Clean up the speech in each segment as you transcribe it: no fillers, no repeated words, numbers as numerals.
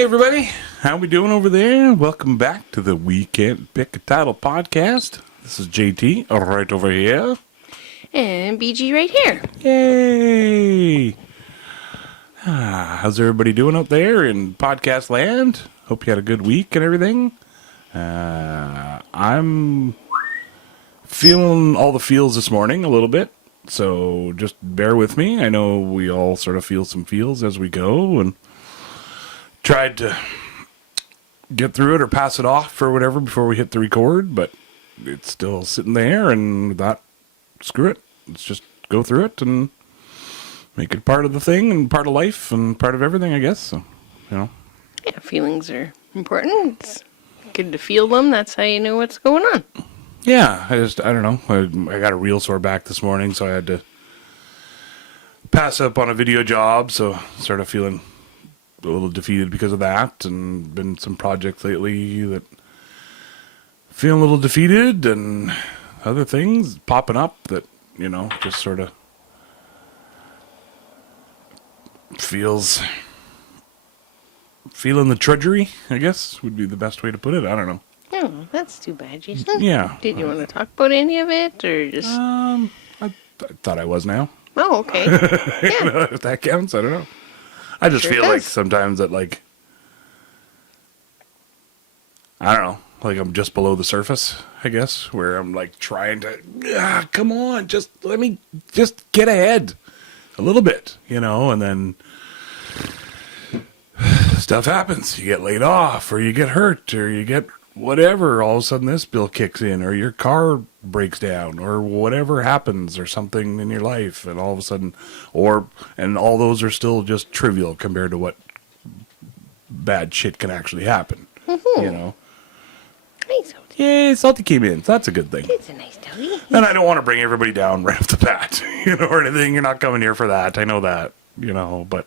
Hey everybody, how we doing over there? Welcome back to the We Can't Pick a Title podcast. This is JT right over here. And BG right here. Yay! How's everybody doing out there in podcast land? Hope you had a good week and everything. I'm feeling all the feels this morning a little bit, so just bear with me. I know we all sort of feel some feels as we go, and tried to get through it or pass it off or whatever before we hit the record, but it's still sitting there, and thought, screw it. Let's just go through it and make it part of the thing and part of life and part of everything, I guess. So, Yeah, feelings are important. It's good to feel them. That's how you know what's going on. Yeah, I don't know. I got a real sore back this morning, so I had to pass up on a video job, so sort of feeling a little defeated because of that, and been some projects lately that feeling a little defeated, and other things popping up that, just sort of feeling the trudgery, I guess, would be the best way to put it. I don't know. Oh, that's too bad, Jason. Yeah. Did you want to talk about any of it, or just... I thought I was now. Oh, okay. Yeah. If that counts, I don't know. I just feel like sometimes that, I don't know, like I'm just below the surface, I guess, where I'm like trying to, come on, let me get ahead a little bit, and then stuff happens. You get laid off, or you get hurt, or you get whatever. All of a sudden this bill kicks in, or your car breaks down, or whatever happens, or something in your life, and all of a sudden, and all those are still just trivial compared to what bad shit can actually happen. Mm-hmm. Hey, Salty. Yay, Salty came in. So that's a good thing. It's a nice doggy. And I don't want to bring everybody down right off the bat, or anything. You're not coming here for that. I know that, but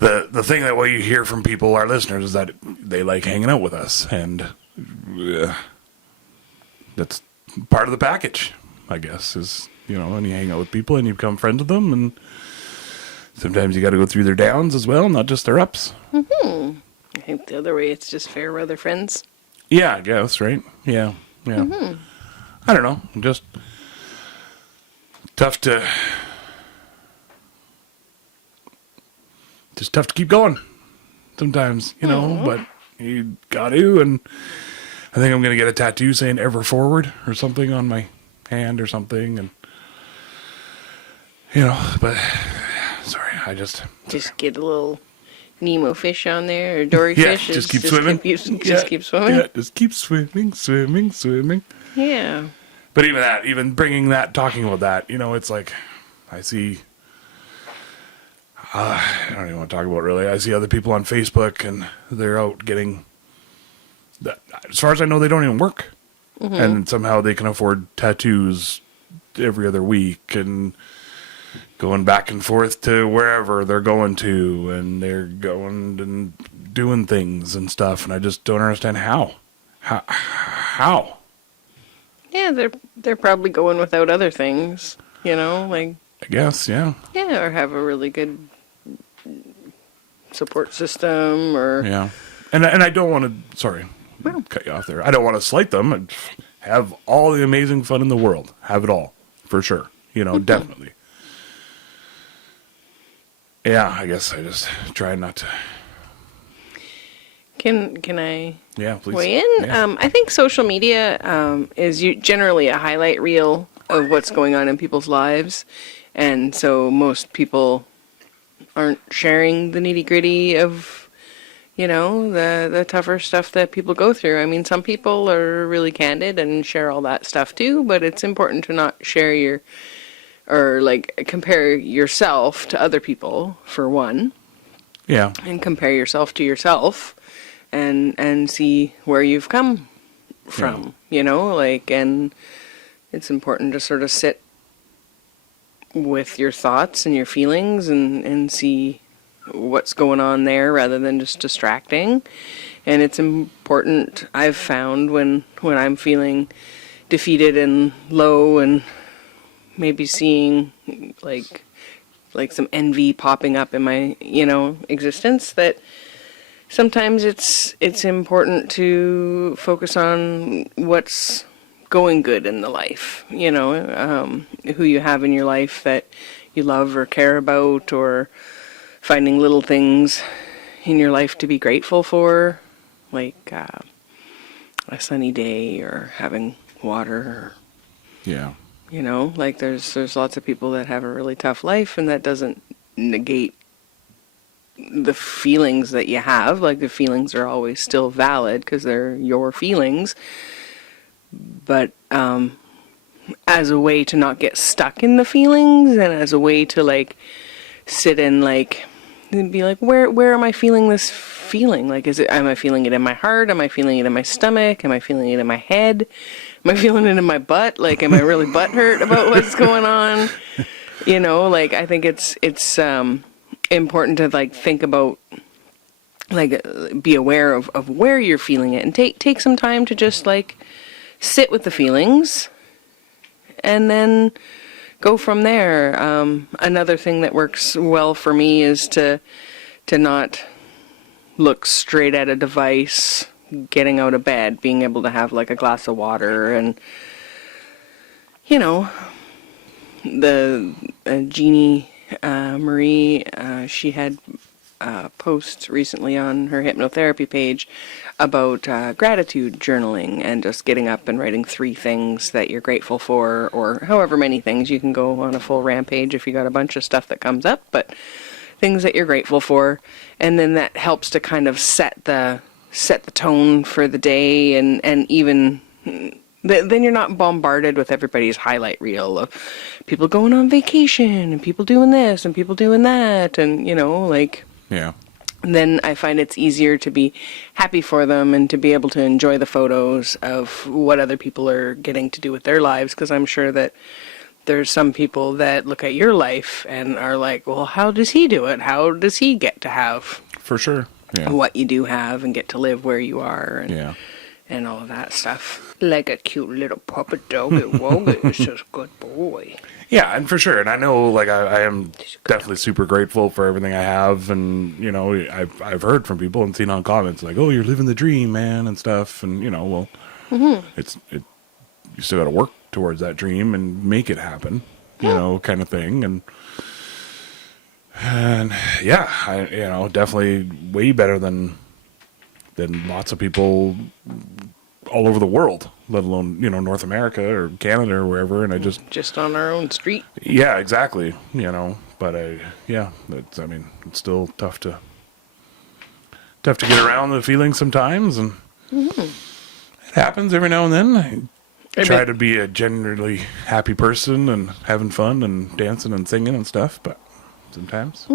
the thing that what you hear from people, our listeners, is that they like hanging out with us, and that's part of the package, I guess, is, and you hang out with people and you become friends with them, and sometimes you got to go through their downs as well, not just their ups. Mm-hmm. I think the other way, it's just fair weather friends. Yeah, I guess, right? Yeah. Mm-hmm. I don't know, just tough to keep going sometimes, but you got to, and I think I'm going to get a tattoo saying ever forward or something on my hand or something, and, but, sorry, I just get a little Nemo fish on there, or Dory fish. Just keep swimming. Keep swimming. Yeah, just keep swimming. Yeah. But even bringing that, talking about that, it's like, I see, I don't even want to talk about it really. I see other people on Facebook, and they're out getting, as far as I know, they don't even work. Mm-hmm. And somehow they can afford tattoos every other week, and going back and forth to wherever they're going to, and they're going and doing things and stuff, and I just don't understand how. Yeah, they're probably going without other things, I guess, yeah. Yeah, or have a really good support system, or... Yeah. And I don't want to, sorry, cut you off there. I don't want to slight them. I'd have all the amazing fun in the world. Have it all, for sure. Definitely. Yeah, I guess I just try not to. Can I please weigh in? Yeah. I think social media is generally a highlight reel of what's going on in people's lives. And so most people aren't sharing the nitty-gritty of, the tougher stuff that people go through. I mean, some people are really candid and share all that stuff too, but it's important to not share compare yourself to other people, for one. Yeah. And compare yourself to yourself and see where you've come from, and it's important to sort of sit with your thoughts and your feelings and see what's going on there rather than just distracting. And it's important, I've found, when I'm feeling defeated and low and maybe seeing like some envy popping up in my, existence, that sometimes it's important to focus on what's going good in the life, who you have in your life that you love or care about, or finding little things in your life to be grateful for, like a sunny day or having water, or, Yeah. like there's lots of people that have a really tough life, and that doesn't negate the feelings that you have. Like, the feelings are always still valid because they're your feelings, but as a way to not get stuck in the feelings, and as a way to like sit in, like, and be like, where am I feeling this feeling? Like, am I feeling it in my heart? Am I feeling it in my stomach? Am I feeling it in my head? Am I feeling it in my butt? Like, am I really butthurt about what's going on? Like, I think it's important to like think about, like, be aware of where you're feeling it, and take some time to just like sit with the feelings, and then go from there. Another thing that works well for me is to not look straight at a device, getting out of bed, being able to have like a glass of water, and the Jeannie Marie, she had a post recently on her hypnotherapy page about gratitude journaling, and just getting up and writing 3 things that you're grateful for, or however many things. You can go on a full rampage if you got a bunch of stuff that comes up, but things that you're grateful for, and then that helps to kind of set the tone for the day, and even then you're not bombarded with everybody's highlight reel of people going on vacation and people doing this and people doing that, and like, Yeah. then I find it's easier to be happy for them and to be able to enjoy the photos of what other people are getting to do with their lives, because I'm sure that there's some people that look at your life and are like, well, how does he do it? How does he get to have For sure. Yeah. what you do have and get to live where you are, and Yeah. and all of that stuff. Like a cute little puppet doggy woggy is just a good boy. Yeah, and for sure. And I know, like, I am definitely super grateful for everything I have. And, I've heard from people and seen on comments like, oh, you're living the dream, man, and stuff. And, well, you still got to work towards that dream and make it happen, kind of thing. And yeah, definitely way better than lots of people all over the world, let alone, North America or Canada or wherever. And I just on our own street. Yeah, exactly. But it's still tough to get around the feeling sometimes, and it happens every now and then. I try to be a generally happy person and having fun and dancing and singing and stuff, but sometimes.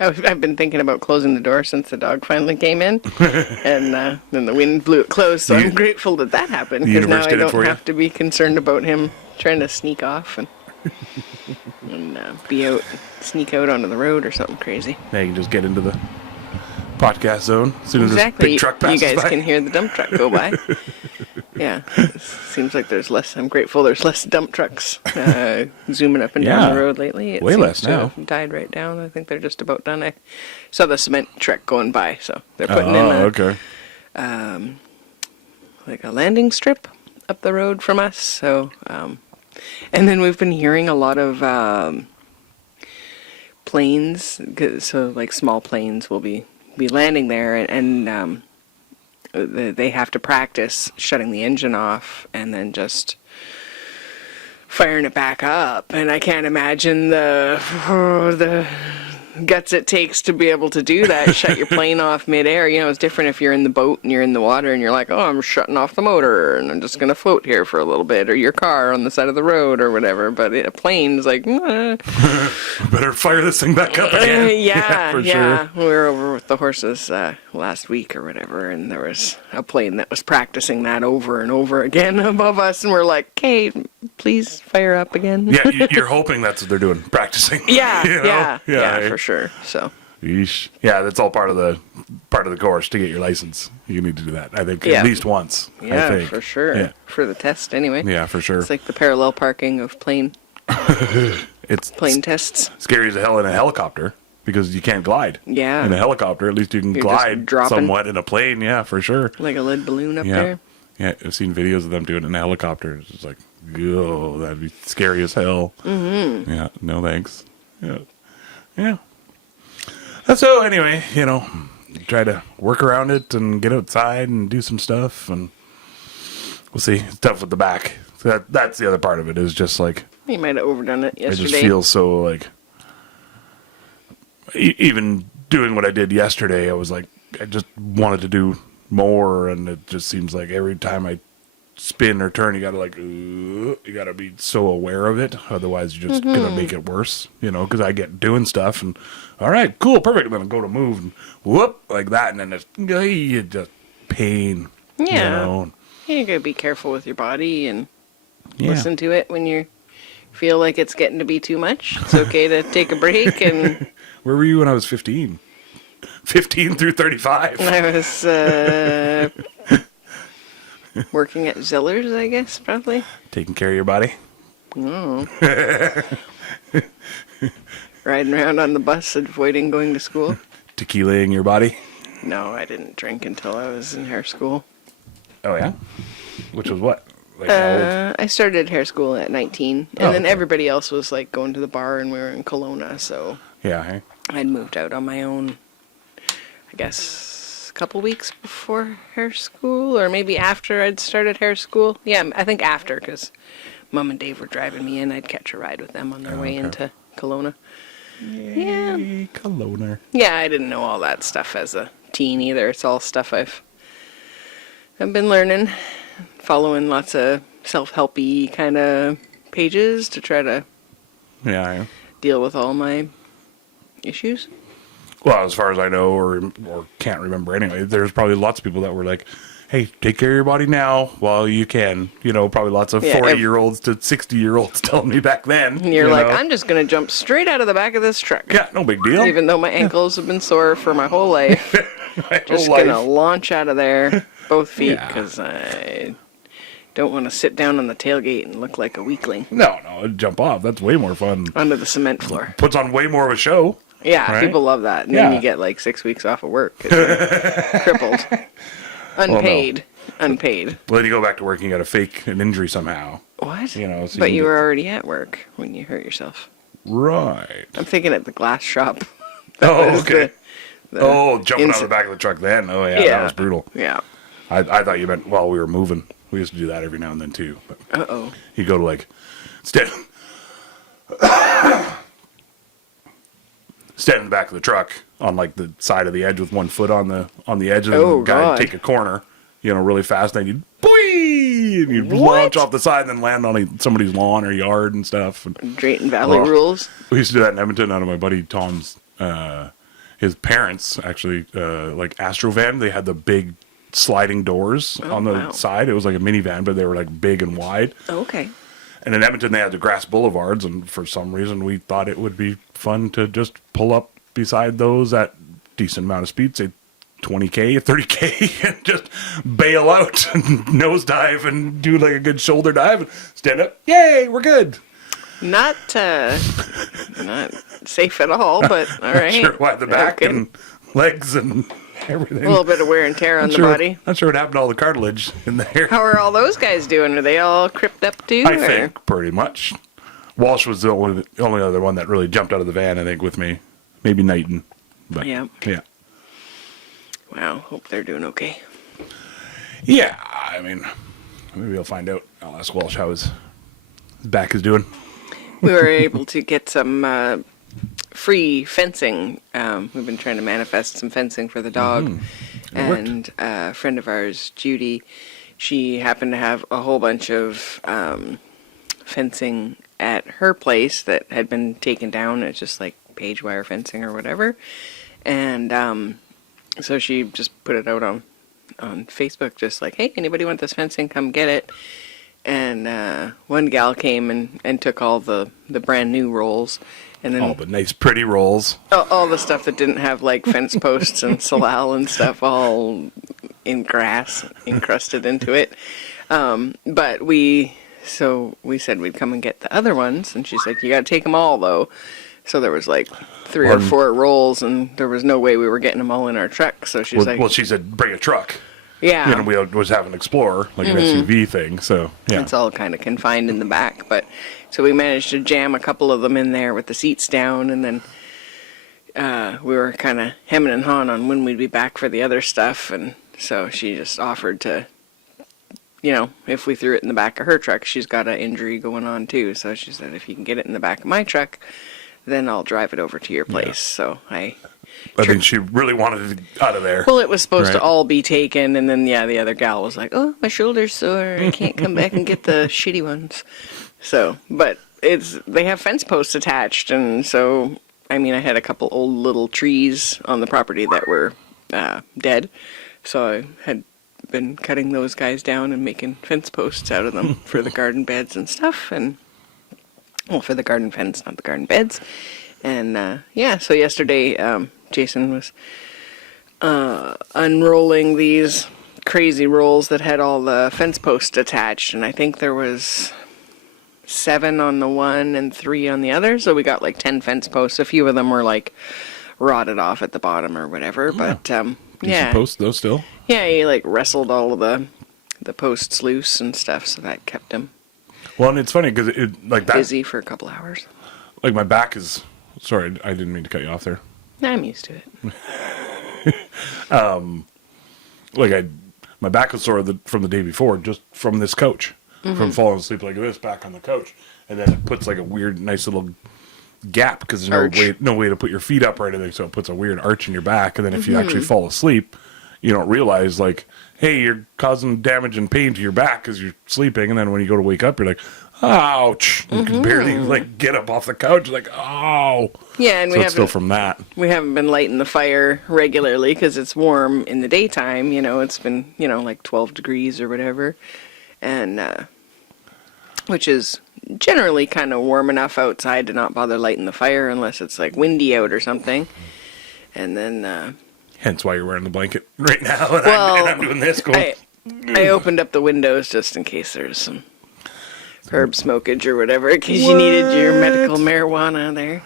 I've been thinking about closing the door since the dog finally came in, and then the wind blew it closed, so I'm grateful that happened, because now I don't have to be concerned about him trying to sneak off and sneak out onto the road or something crazy. Yeah, you can just get into the podcast zone as soon as this big truck passes by. You guys can hear the dump truck go by. Yeah, it seems like I'm grateful there's less dump trucks zooming up and down the road lately. It way seems less to now. have died right down. I think they're just about done. I saw the cement truck going by, so they're putting in like a landing strip up the road from us. So, and then we've been hearing a lot of planes. So, like, small planes will be landing there, and they have to practice shutting the engine off and then just firing it back up. And I can't imagine the guts it takes to be able to do that. Shut your plane off midair. It's different if you're in the boat and you're in the water and you're like, oh, I'm shutting off the motor and I'm just going to float here for a little bit, or your car on the side of the road or whatever. But a plane's like, better fire this thing back up again. Sure. We were over with the horses last week or whatever, and there was a plane that was practicing that over and over again above us, and we're like, okay, please fire up again. Yeah, you're hoping that's what they're doing, practicing. Yeah, for sure. So. Yeesh. Yeah, that's all part of the course to get your license. You need to do that, I think, at least once. Yeah, I think. for sure. Yeah. For the test, anyway. Yeah, for sure. It's like the parallel parking of plane it's plane tests. Scary as hell in a helicopter. because you can't glide. Yeah. In a helicopter, at least you can You're just glide dropping. somewhat. In a plane, yeah, for sure. Like a lead balloon up Yeah. there. Yeah, I've seen videos of them doing it in helicopters. It's like, oh, that'd be scary as hell. Mm-hmm. Yeah, no thanks. Yeah. Yeah. And so anyway, try to work around it and get outside and do some stuff, and we'll see. It's tough with the back. So that's the other part of it, is just like, You might have overdone it I yesterday. just feel so like, even doing what I did yesterday, I was like, I just wanted to do more, and it just seems like every time I spin or turn, you gotta be so aware of it, otherwise you're just gonna make it worse, because I get doing stuff and all right, cool, perfect, and then I go to move and whoop, like that, and then it's just pain. Yeah. You gotta be careful with your body and Yeah. listen to it when you feel like it's getting to be too much. It's okay to take a break. And Where were you when I was 15? 15 through 35. I was working at Ziller's, I guess, probably. Taking care of your body. Oh. Riding around on the bus, avoiding going to school. Tequilaing your body. No, I didn't drink until I was in hair school. Oh yeah? Which was what? Like how old? I started hair school at 19, and Oh, then okay. everybody else was like going to the bar, and we were in Kelowna, so Yeah, hey? I'd moved out on my own, I guess, a couple weeks before hair school, or maybe after I'd started hair school. Yeah, I think after, because Mom and Dave were driving me in. I'd catch a ride with them on their way okay. into Kelowna. Yeah. Kelowna. Yeah, I didn't know all that stuff as a teen either. It's all stuff I've been learning, following lots of self-helpy kind of pages to try to Yeah. deal with all my issues. Well, as far as I know, or can't remember anyway, there's probably lots of people that were like, hey, take care of your body now while you can. Probably lots of Yeah, 40-year-olds to 60-year-olds telling me back then. And you're like, I'm just going to jump straight out of the back of this truck. Yeah, no big deal. Even though my ankles have been sore for my whole life. My Just whole going to life. launch out of there, both feet, Yeah. because I don't want to sit down on the tailgate and look like a weakling No, jump off. That's way more fun. under the cement floor. Puts on way more of a show. Yeah, Right? people love that. And Yeah. then you get like 6 weeks off of work 'cause you're crippled. Unpaid. Unpaid. Well, then you go back to work and you got to fake an injury somehow. What? So But you get- were already at work when you hurt yourself. Right. I'm thinking at the glass shop. Oh, was okay. Jumping out of inci- the back of the truck then. Oh, yeah, Yeah. that was brutal. Yeah. I thought you meant while we were moving. We used to do that every now and then, too. But Uh-oh. you go to, like, stand in the back of the truck on, like, the side of the edge with one foot on the edge, and Oh, the guy would God. take a corner, really fast, and then you'd, boing, and you'd What? launch off the side and then land on somebody's lawn or yard and stuff. And Drayton Valley Oh. rules. we used to do that in Edmonton out of my buddy Tom's, his parents, actually, like Astrovan. They had the big sliding doors on the wow. side. It was like a minivan, but they were like big and wide. Okay. And in Edmonton, they had the grass boulevards, and for some reason, we thought it would be fun to just pull up beside those at decent amount of speed, say 20K, 30K, and just bail out and nosedive and do like a good shoulder dive and stand up. Yay, we're good. Not safe at all, but all right. Sure, why the back Okay. and legs and everything. A little bit of wear and tear on the body. Not sure what happened to all the cartilage in there. How are all those guys doing? Are they all cripped up too? I or- think pretty much. Walsh was the only other one that really jumped out of the van, I think, with me. Maybe Knighton. But Yeah. yeah. Wow. Hope they're doing okay. Yeah, I mean, maybe I'll find out. I'll ask Walsh how his back is doing. We were able to get some free fencing. We've been trying to manifest some fencing for the dog. It worked. And a friend of ours, Judy, she happened to have a whole bunch of fencing at her place that had been taken down. It's just like page wire fencing or whatever. And so she just put it out on Facebook, just like, hey, anybody want this fencing? Come get it. And one gal came and took all the brand new rolls. And then All the nice, pretty rolls. all the stuff that didn't have like fence posts and salal and stuff all in grass encrusted into it. But we said we'd come and get the other ones, and she said, you got to take them all though, So there was like 3 or 4 rolls, and there was no way we were getting them all in our truck. So she's like, well, she said bring a truck. yeah. You know, we was having an Explorer, like an SUV thing. So yeah, It's all kind of confined in the back, but so we managed to jam a couple of them in there with the seats down, and then we were kind of hemming and hawing on when we'd be back for the other stuff, and so she just offered to, you know, if we threw it in the back of her truck, she's got an injury going on too, so she said if you can get it in the back of my truck, then I'll drive it over to your place. So I think she really wanted it out of there. Well, it was supposed to Right. all be taken, and then the other gal was like, "Oh, my shoulder's sore. I can't come back and get the shitty ones." So, but they have fence posts attached, and so I mean, I had a couple old little trees on the property that were dead, so I had been cutting those guys down and making fence posts out of them for the garden beds and stuff, and well, for the garden fence, not the garden beds. And yeah, so yesterday Jason was unrolling these crazy rolls that had all the fence posts attached, and I think there was 7 on the one and 3 on the other, so we got like 10 fence posts. A few of them were like rotted off at the bottom or whatever, but yeah, Post those still. yeah, he like wrestled all of the posts loose and stuff, so that kept him Well, and it's funny because it like that, busy for a couple hours. like my back is. Sorry, I didn't mean to cut you off there. I'm used to it. Like my back was sore from the day before, just from this coach, from falling asleep like this back on the coach, and then it puts like a weird, nice little gap because there's Arch. no way to put your feet up or anything, so it puts a weird arch in your back, and then if you actually fall asleep, you don't realize like, hey, you're causing damage and pain to your back because you're sleeping, and then when you go to wake up, you're like, ouch, you can barely like get up off the couch, like, oh, Yeah, and so it's still from that. we haven't been lighting the fire regularly because it's warm in the daytime. You know, it's been, you know, like 12 degrees or whatever, and which is generally kind of warm enough outside to not bother lighting the fire unless it's like windy out or something. And then Hence why you're wearing the blanket right now, and, Well, I'm doing this. Going, I opened up the windows just in case there's some herb smokage or whatever, in case you needed your medical marijuana there.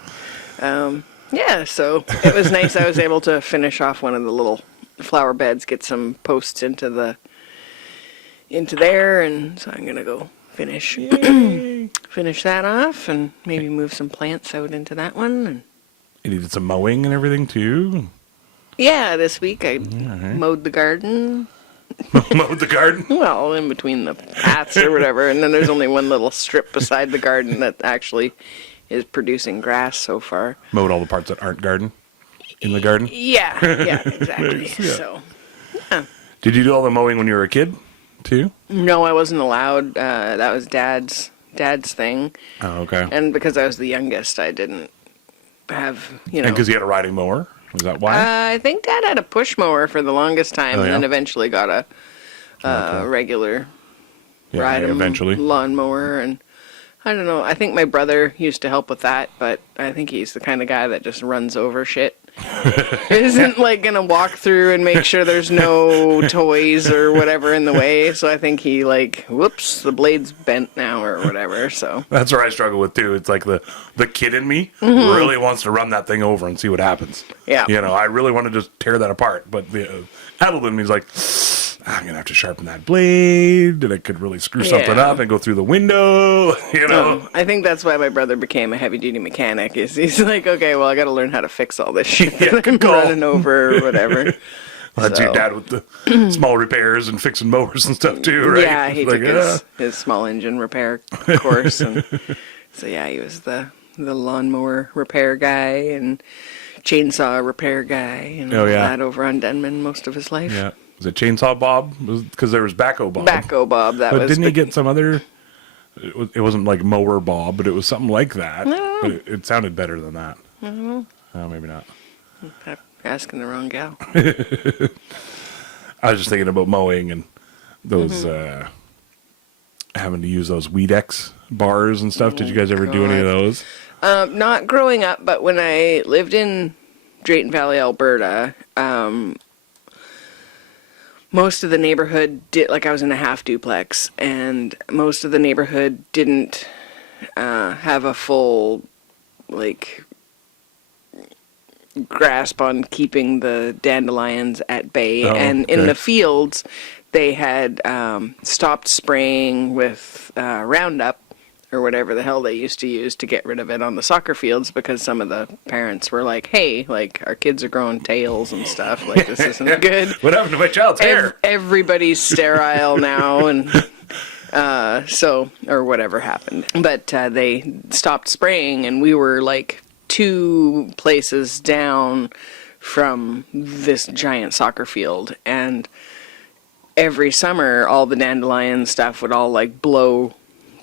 Yeah, so it was nice. I was able to finish off one of the little flower beds, get some posts into there, and so I'm gonna go finish that off, and maybe move some plants out into that one. And you needed some mowing and everything too. yeah, this week I mowed the garden. Mowed the garden. Well, in between the paths or whatever, and then there's only one little strip beside the garden that actually is producing grass so far. Mowed all the parts that aren't garden in the garden. Yeah, exactly. Nice, yeah. So, Did you do all the mowing when you were a kid too? no, I wasn't allowed. That was Dad's thing, Oh, okay. and because I was the youngest, I didn't have, you know. And because you had a riding mower, was that why? I think Dad had a push mower for the longest time, Oh, and then yeah? eventually got a regular Yeah, ride eventually. lawnmower, and I don't know. I think my brother used to help with that, but I think he's the kind of guy that just runs over shit. Isn't like gonna walk through and make sure there's no toys or whatever in the way. So I think he like, whoops, the blade's bent now or whatever. So That's where I struggle with too. It's like the kid in me really wants to run that thing over and see what happens. Yeah. You know, I really want to just tear that apart. But the adult in me is like, I'm gonna have to sharpen that blade, and it could really screw something Yeah. up and go through the window. You know. I think that's why my brother became a heavy duty mechanic. Is he's like, okay, well, I got to learn how to fix all this shit Yeah, that I'm good call. running over or whatever. Well, that's your So- dad with the small repairs and fixing mowers and stuff too, right? Yeah, he Like, took his small engine repair course, and so yeah, he was the lawnmower repair guy and chainsaw repair guy and Oh, all yeah. that over on Denman most of his life. Yeah. Was it Chainsaw Bob? Because there was Backhoe Bob. Backhoe Bob, that But was. didn't he get some other? It wasn't like Mower Bob, but it was something like that. No. But it sounded better than that. Oh, maybe not. asking the wrong gal? I was just thinking about mowing and those having to use those Weedex bars and stuff. Did you guys ever do any of those? Not growing up, but when I lived in Drayton Valley, Alberta, most of the neighborhood did, like I was in a half duplex, and most of the neighborhood didn't have a full, like, grasp on keeping the dandelions at bay. Oh, And in okay. the fields, they had stopped spraying with Roundup or whatever the hell they used to use to get rid of it on the soccer fields, because some of the parents were like, hey, like, our kids are growing tails and stuff. Like, this isn't good. What happened to my child's hair? Everybody's sterile now, and so, or whatever happened. But they stopped spraying, and we were like 2 places down from this giant soccer field, and every summer all the dandelion stuff would all like blow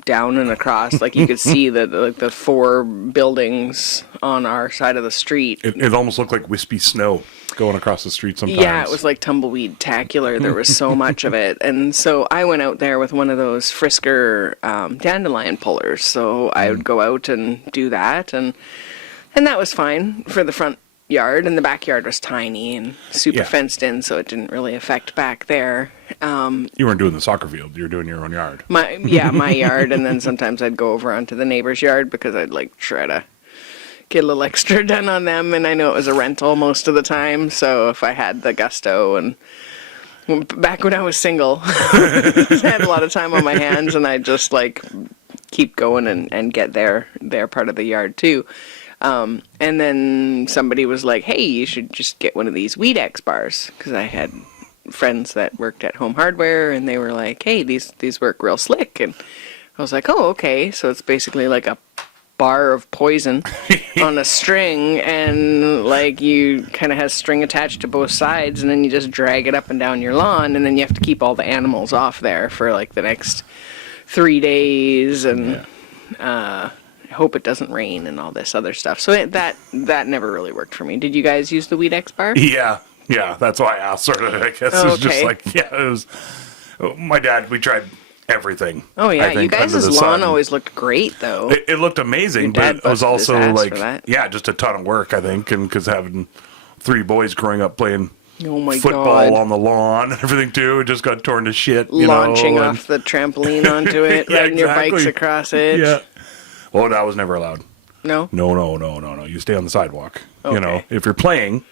down and across. Like, you could see the 4 buildings on our side of the street. It almost looked like wispy snow going across the street sometimes. Yeah, it was like tumbleweed-tacular. There was so much of it. And so I went out there with one of those Frisker dandelion pullers. So I would go out and do that. And that was fine for the front yard. And the backyard was tiny and super fenced in, so it didn't really affect back there. You weren't doing the soccer field. You were doing your own yard. My yard. And then sometimes I'd go over onto the neighbor's yard because I'd like try to get a little extra done on them, and I know it was a rental most of the time, so if I had the gusto, and back when I was single, I had a lot of time on my hands, and I'd just like keep going and get their part of the yard too. And then somebody was like, hey, you should just get one of these Weed X bars, because I had friends that worked at Home Hardware, and they were like, hey, these work real slick, and I was like, oh, okay, so it's basically like a bar of poison on a string, and like you kind of has string attached to both sides, and then you just drag it up and down your lawn, and then you have to keep all the animals off there for like the next 3 days, and I hope it doesn't rain and all this other stuff. So that never really worked for me. Did you guys use the Weed X bar? Yeah, that's why I asked. Sort of, I guess it was just like, it was. My dad, we tried everything. Oh yeah, I think, you guys' under the lawn sun. always looked great though. It looked amazing, Your but dad it was busted his also ass like, for that. just a ton of work, I think, and because having 3 boys growing up playing Oh my football God. on the lawn and everything too, it just got torn to shit. Launching and- off the trampoline onto it, Yeah, riding your bikes exactly. across it. Yeah. Well, that was never allowed. No? No. You stay on the sidewalk. You know, Okay. if you're playing,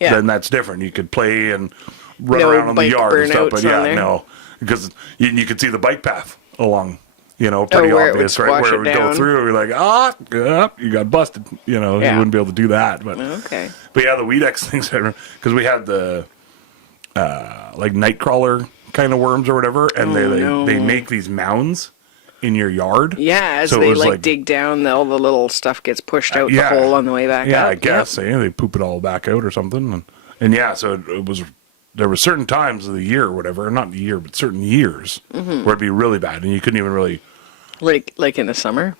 Yeah. then that's different. You could play and run No around on the bike yard and stuff. But burnouts on yeah, there? no, because you could see the bike path along. Pretty where it would obvious, right? squash Where it it would go down. through. You're like, you got busted. You Yeah. wouldn't be able to do that. But Okay. but yeah, the Weed X things, because we had the like nightcrawler kind of worms or whatever, and they make these mounds in your yard. Yeah, as So it they was like dig down, all the little stuff gets pushed out the yeah. hole on the way back Yeah, up. I guess they poop it all back out or something, and yeah, so it was. There were certain times of the year, or whatever, not the year, but certain years where it'd be really bad, and you couldn't even really. Like in the summer,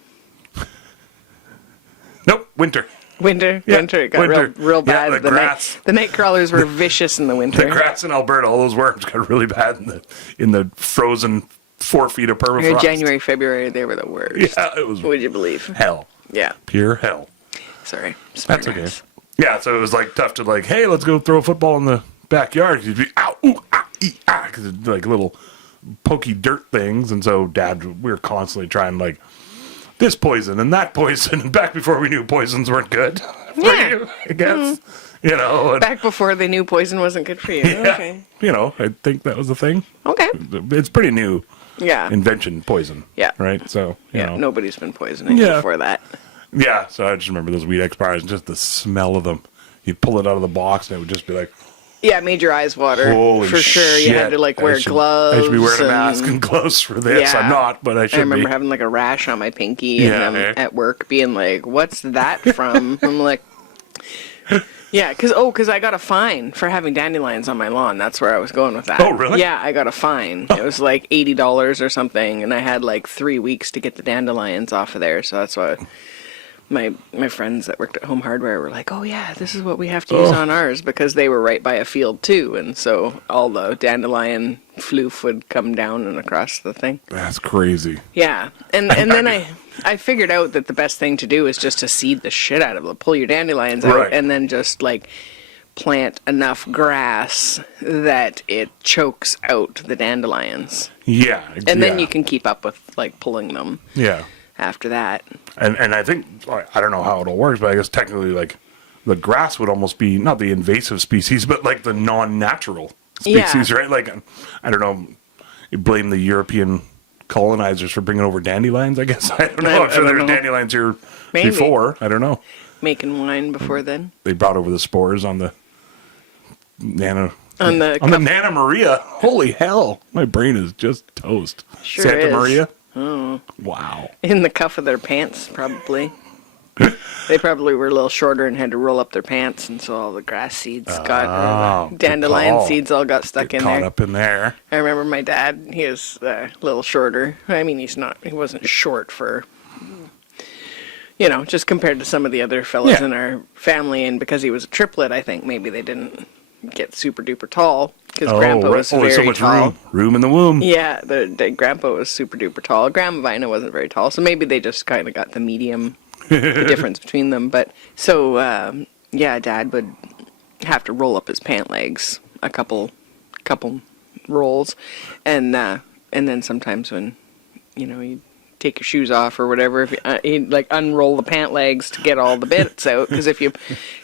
Nope, winter. winter, Yeah, it got winter. real Yeah, bad. the grass. The night crawlers were vicious in the winter. The grass in Alberta, all those worms got really bad in the frozen 4 feet of permafrost. January, February, they were the worst. Yeah, it was Would you believe? hell, Yeah. pure hell. Sorry. That's okay. Yeah, so it was like tough to like, hey, let's go throw a football in the backyard. You'd be ow, ooh, ah, ee, ah, because it's like little pokey dirt things, and so Dad, we were constantly trying like this poison and that poison, and back before we knew poisons weren't good. For Yeah. you, I guess. And, Back before they knew poison wasn't good for you. yeah, Okay. I think that was the thing. Okay. It's pretty new Yeah. invention, poison. Yeah. Right. So Yeah. Nobody's been poisoning Yeah. before that. Yeah. So I just remember those Weed X bars and just the smell of them. You'd pull it out of the box and it would just be like, Yeah, it made your eyes water. holy for sure. shit. You had to like wear I gloves. should be wearing a and- mask and gloves for this. Yeah. I'm not, but I should I remember be. having like a rash on my pinky Yeah, and them eh? at work being like, what's that from? I'm like, yeah, because I got a fine for having dandelions on my lawn. That's where I was going with that. Oh, really? Yeah, I got a fine. It was like $80 or something, and I had like 3 weeks to get the dandelions off of there. So that's why my friends that worked at Home Hardware were like, oh yeah, this is what we have to use on ours, because they were right by a field too, and so all the dandelion floof would come down and across the thing. That's crazy. Yeah, and then I figured out that the best thing to do is just to seed the shit out of them, pull your dandelions out, Right. and then just like plant enough grass that it chokes out the dandelions, Yeah. and then you can keep up with like pulling them Yeah. after that. And I think, I don't know how it all works, but I guess technically, like, the grass would almost be not the invasive species, but like the non-natural species, right? Like, I don't know. You blame the European colonizers for bringing over dandelions, I guess. I don't know. I'm sure there were dandelions here before. I don't know. Making wine before then. They brought over the spores on the Nana Maria. Holy hell. My brain is just toast. Sure Santa is. Maria? Oh. Wow. In the cuff of their pants, probably. They probably were a little shorter and had to roll up their pants, and so all the grass seeds the dandelion seeds all got stuck in there. Caught up in there. I remember my dad, he was a little shorter. I mean, he wasn't short for, just compared to some of the other fellas in our family, and because he was a triplet, I think maybe they didn't get super duper tall, because Grandpa was very so much tall. Room in the womb. Yeah, the Grandpa was super duper tall. Grandma Vina wasn't very tall, so maybe they just kind of got the medium, the difference between them. But so Dad would have to roll up his pant legs a couple rolls, and then sometimes when you take your shoes off or whatever, if he'd like unroll the pant legs to get all the bits out, because if you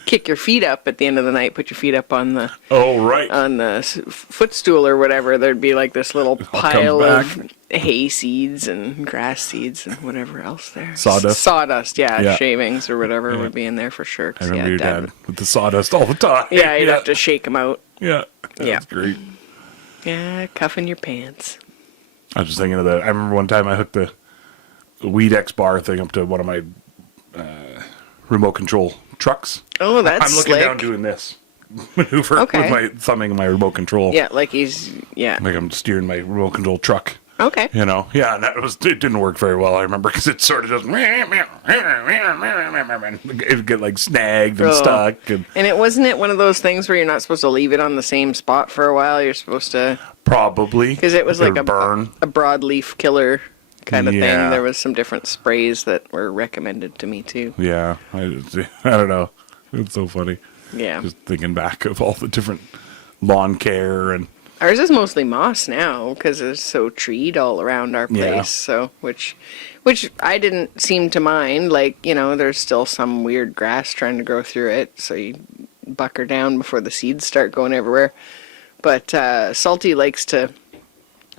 kick your feet up at the end of the night, put your feet up on the on the footstool or whatever, there'd be like this little pile of hay seeds and grass seeds and whatever else there. Sawdust, shavings or whatever would be in there for sure. I remember your dad with the sawdust all the time. Yeah, you'd have to shake them out. Yeah, that's great. Yeah, cuffing your pants. I was just thinking of that. I remember one time I hooked the Weed X bar thing up to one of my remote control trucks. Oh, that's I'm looking slick. down doing this maneuver with my thumbing my remote control. Yeah, like I'm steering my remote control truck. Okay. And it didn't work very well, I remember, because it sort of just it'd get like snagged and stuck. And it wasn't one of those things where you're not supposed to leave it on the same spot for a while. You're supposed to probably, because it was like a broadleaf killer kind of thing. There was some different sprays that were recommended to me too. Yeah, I don't know. It's so funny. Yeah, just thinking back of all the different lawn care and. Ours is mostly moss now because it's so treed all around our place. Yeah. So which I didn't seem to mind. Like there's still some weird grass trying to grow through it, so you bucker down before the seeds start going everywhere. But Salty likes to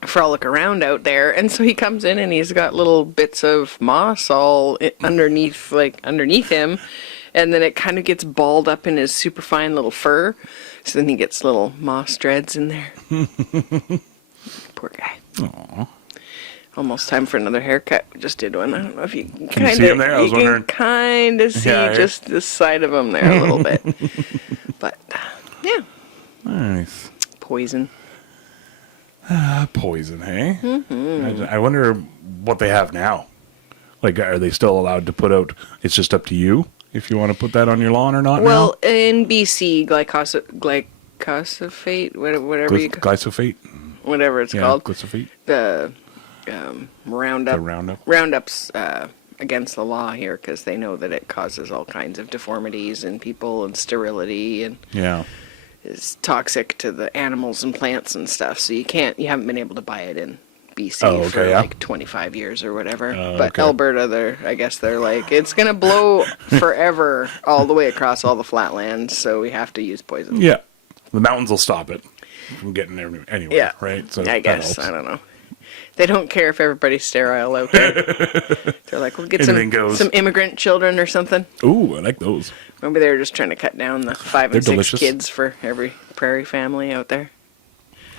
frolic around out there, and so he comes in and he's got little bits of moss all underneath him, and then it kind of gets balled up in his super fine little fur, so then he gets little moss dreads in there. Poor guy. Aww. Almost time for another haircut. We just did one. I don't know if you can see him there? I was wondering. Kind of see just the side of him there a little bit, but yeah. Nice. Poison. Poison, hey? Mm-hmm. I wonder what they have now. Like, are they still allowed to put out, it's just up to you if you want to put that on your lawn or not? Well, in BC, glyphosate, glyphosate? Whatever it's called. Glyphosate. The Roundup. The Roundup. Roundup's against the law here because they know that it causes all kinds of deformities in people and sterility and is toxic to the animals and plants and stuff. So you haven't been able to buy it in BC for like 25 years or whatever. But Alberta, they're like, it's going to blow forever all the way across all the flatlands, so we have to use poison. Yeah. The mountains will stop it from getting there anyway, right? So I guess. I don't know. They don't care if everybody's sterile out there. They're like, we'll get some immigrant children or something. Ooh, I like those. Maybe they were just trying to cut down the 5 and 6 kids for every prairie family out there.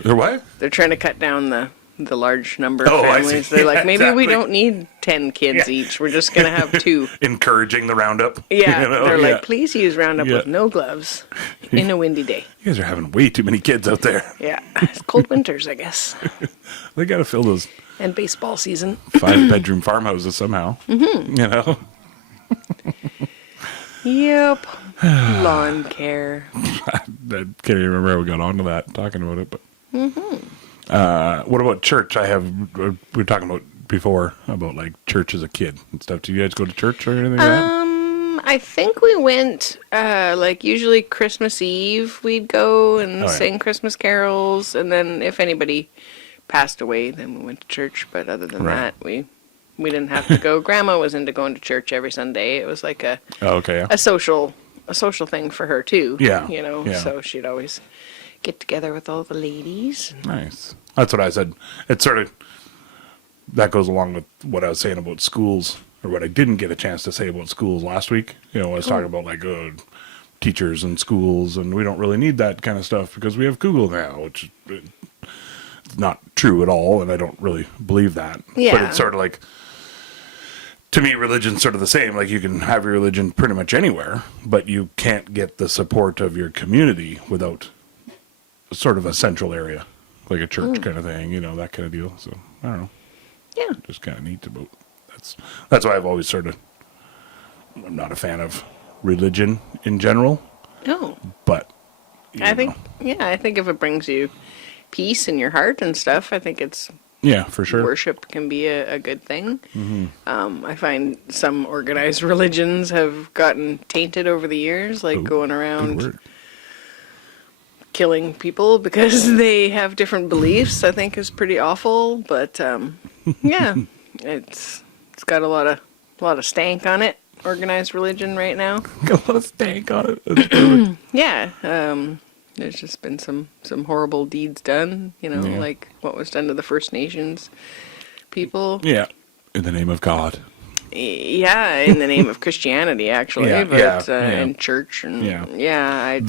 They're what? They're trying to cut down the large number of families. They're like, maybe we don't need 10 kids each. We're just going to have 2. Encouraging the Roundup. Yeah. They're like, please use Roundup with no gloves in a windy day. You guys are having way too many kids out there. Yeah. It's cold winters, I guess. They got to fill those. And baseball season. 5-bedroom farmhouses somehow. Mm-hmm. Yep. Lawn care. I can't even remember how we got onto that, talking about it. But what about church? We were talking about before about like church as a kid and stuff. Do you guys go to church or anything like that? I think we went, like usually Christmas Eve we'd go and sing Christmas carols, and then if anybody passed away, then we went to church. But other than that, we didn't have to go. Grandma was into going to church every Sunday. It was like a social a social thing for her too. Yeah, You know, yeah. so she'd always get together with all the ladies. Nice. That's what I said. It's sort of, that goes along with what I was saying about schools, or what I didn't get a chance to say about schools last week. You know, I was talking about like teachers and schools, and we don't really need that kind of stuff because we have Google now, which is not true at all, and I don't really believe that. Yeah. But it's sort of like, to me, religion's sort of the same. Like, you can have your religion pretty much anywhere, but you can't get the support of your community without sort of a central area, like a church kind of thing, you know, that kind of deal. So, I don't know. Yeah. Just kind of neat about that's why I've always sort of, I'm not a fan of religion in general, No. but I think if it brings you peace in your heart and stuff, I think it's yeah, for sure. worship can be a good thing. I find some organized religions have gotten tainted over the years, like going Good around word. killing people because they have different beliefs. I think is pretty awful, but yeah, it's got a lot of stank on it. Organized religion right now. Got a lot of stank on it. That's perfect. Yeah, there's just been some horrible deeds done. You know, Yeah. like what was done to the First Nations people. Yeah, in the name of God. Yeah, in the name of Christianity, actually, Yeah, but yeah, yeah. and church and Yeah.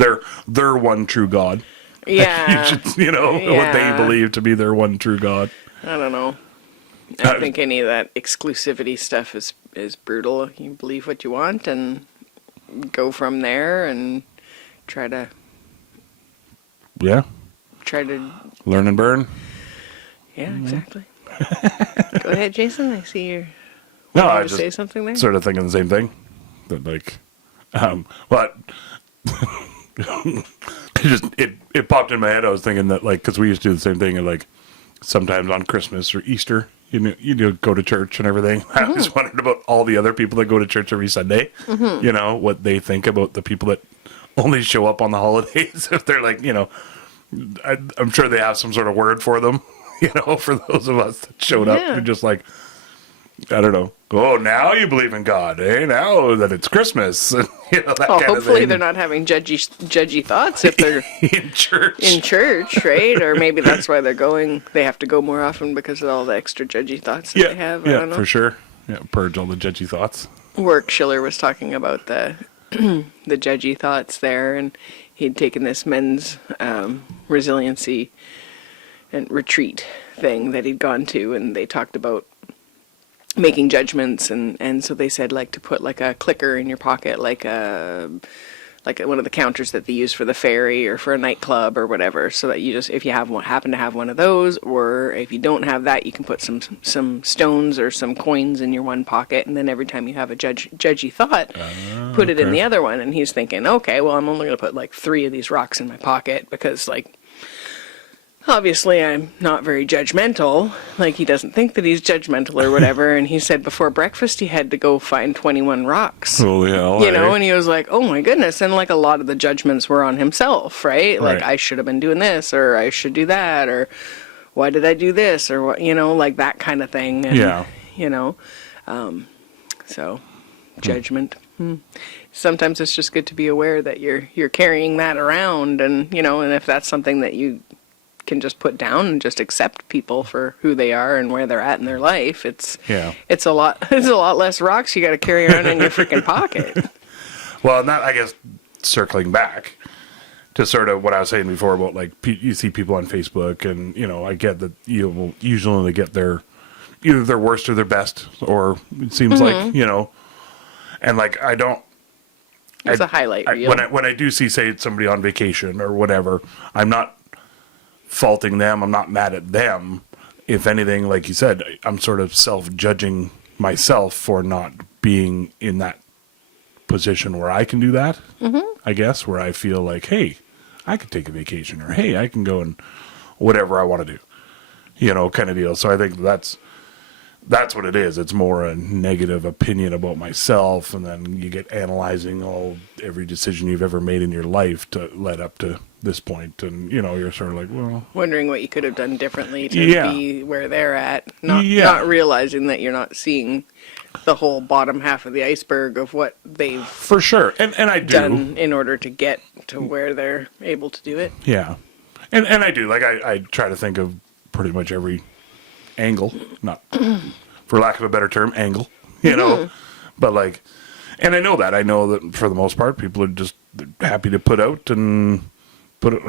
Their one true God. yeah, You should, you know, what they Yeah. believe to be their one true God. I don't know. I think any of that exclusivity stuff is brutal. You believe what you want and go from there and try to Yeah. Learn and burn. yeah, exactly. Go ahead, Jason. I see you're No, wanting I to just say something there. sort of thinking the same thing. That like, but it popped in my head. I was thinking that like, because we used to do the same thing, and like sometimes on Christmas or Easter, you go to church and everything. I always wondered about all the other people that go to church every Sunday. You know, what they think about the people that only show up on the holidays. If they're like, you know, I'm sure they have some sort of word for them. You know, for those of us that showed up, Yeah. and just like, I don't know. Oh, now you believe in God, eh? Now that it's Christmas, and, you know, that Oh, kind of hopefully thing. they're not having judgy thoughts if they're in church. in church, right? Or maybe that's why they're going. They have to go more often because of all the extra judgy thoughts that they have. I don't know. for sure. Yeah, purge all the judgy thoughts. Work Schiller was talking about the the judgy thoughts there, and he'd taken this men's resiliency and retreat thing that he'd gone to, and they talked about making judgments, and so they said like to put like a clicker in your pocket, like one of the counters that they use for the ferry or for a nightclub or whatever, so that you just, if you happen to have one of those, or if you don't have that, you can put some stones or some coins in your one pocket, and then every time you have a judgy thought, put it in the other one. And he's thinking, okay, well, I'm only going to put like 3 of these rocks in my pocket because like obviously I'm not very judgmental. Like, he doesn't think that he's judgmental or whatever. And he said before breakfast he had to go find 21 rocks. Holy hell. You know, and he was like, oh my goodness. And like a lot of the judgments were on himself, right? Like, Right. I should have been doing this, or I should do that, or why did I do this, or what, you know, like that kind of thing. And, Yeah. you know, so judgment. Sometimes it's just good to be aware that you're carrying that around, and, you know, and if that's something that you can just put down and just accept people for who they are and where they're at in their life, it's a lot less rocks you got to carry around in your freaking pocket. Well, and that, I guess, circling back to sort of what I was saying before about, like, you see people on Facebook, and, you know, I get that you will usually get either their worst or their best, or it seems like, you know, and, like, I don't, It's a highlight reel. when I do see, say, somebody on vacation or whatever, I'm not faulting them. I'm not mad at them. If anything, like you said, I'm sort of self-judging myself for not being in that position where I can do that. I guess, where I feel like, hey, I could take a vacation, or hey, I can go and whatever I want to do, you know, kind of deal. So I think that's what it is. It's more a negative opinion about myself, and then you get analyzing every decision you've ever made in your life to lead up to this point, and you're sort of like, well, Wondering what you could have done differently to Yeah. be where they're at, not Yeah. not realizing that you're not seeing the whole bottom half of the iceberg of what they've for sure, and I do, done in order to get to where they're able to do it. yeah, and I do, like, I try to think of pretty much every angle, not for lack of a better term, angle, but like, and I know that for the most part, people are just happy to put out and put it.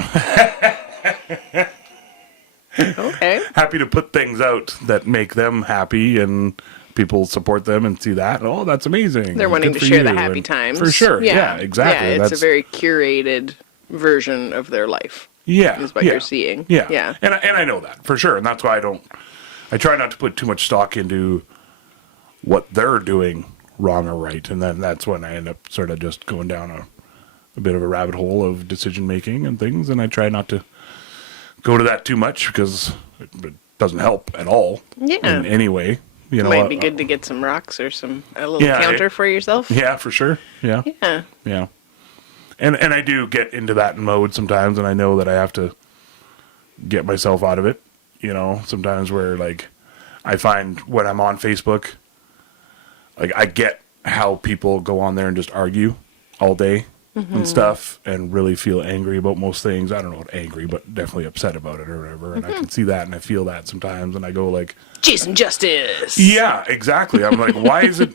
Okay. Happy to put things out that make them happy, and people support them and see that. Oh, that's amazing. They're wanting Good to for share the you. happy And times. for sure. Yeah, exactly. Yeah, it's a very curated version of their life. yeah is what yeah, you're seeing. Yeah, Yeah. and I know that for sure, and that's why I try not to put too much stock into what they're doing wrong or right, and then that's when I end up sort of just going down a bit of a rabbit hole of decision making and things, and I try not to go to that too much because it doesn't help at all Yeah. in any way. Might be good to get some rocks or a little Yeah, counter for yourself. Yeah, for sure. Yeah. Yeah. Yeah. And I do get into that mode sometimes, and I know that I have to get myself out of it, sometimes where, like, I find when I'm on Facebook, like, I get how people go on there and just argue all day and stuff and really feel angry about most things. I don't know what angry, but definitely upset about it or whatever. And I can see that and I feel that sometimes, and I go like, Jason Justice. yeah, exactly. I'm like, why is it?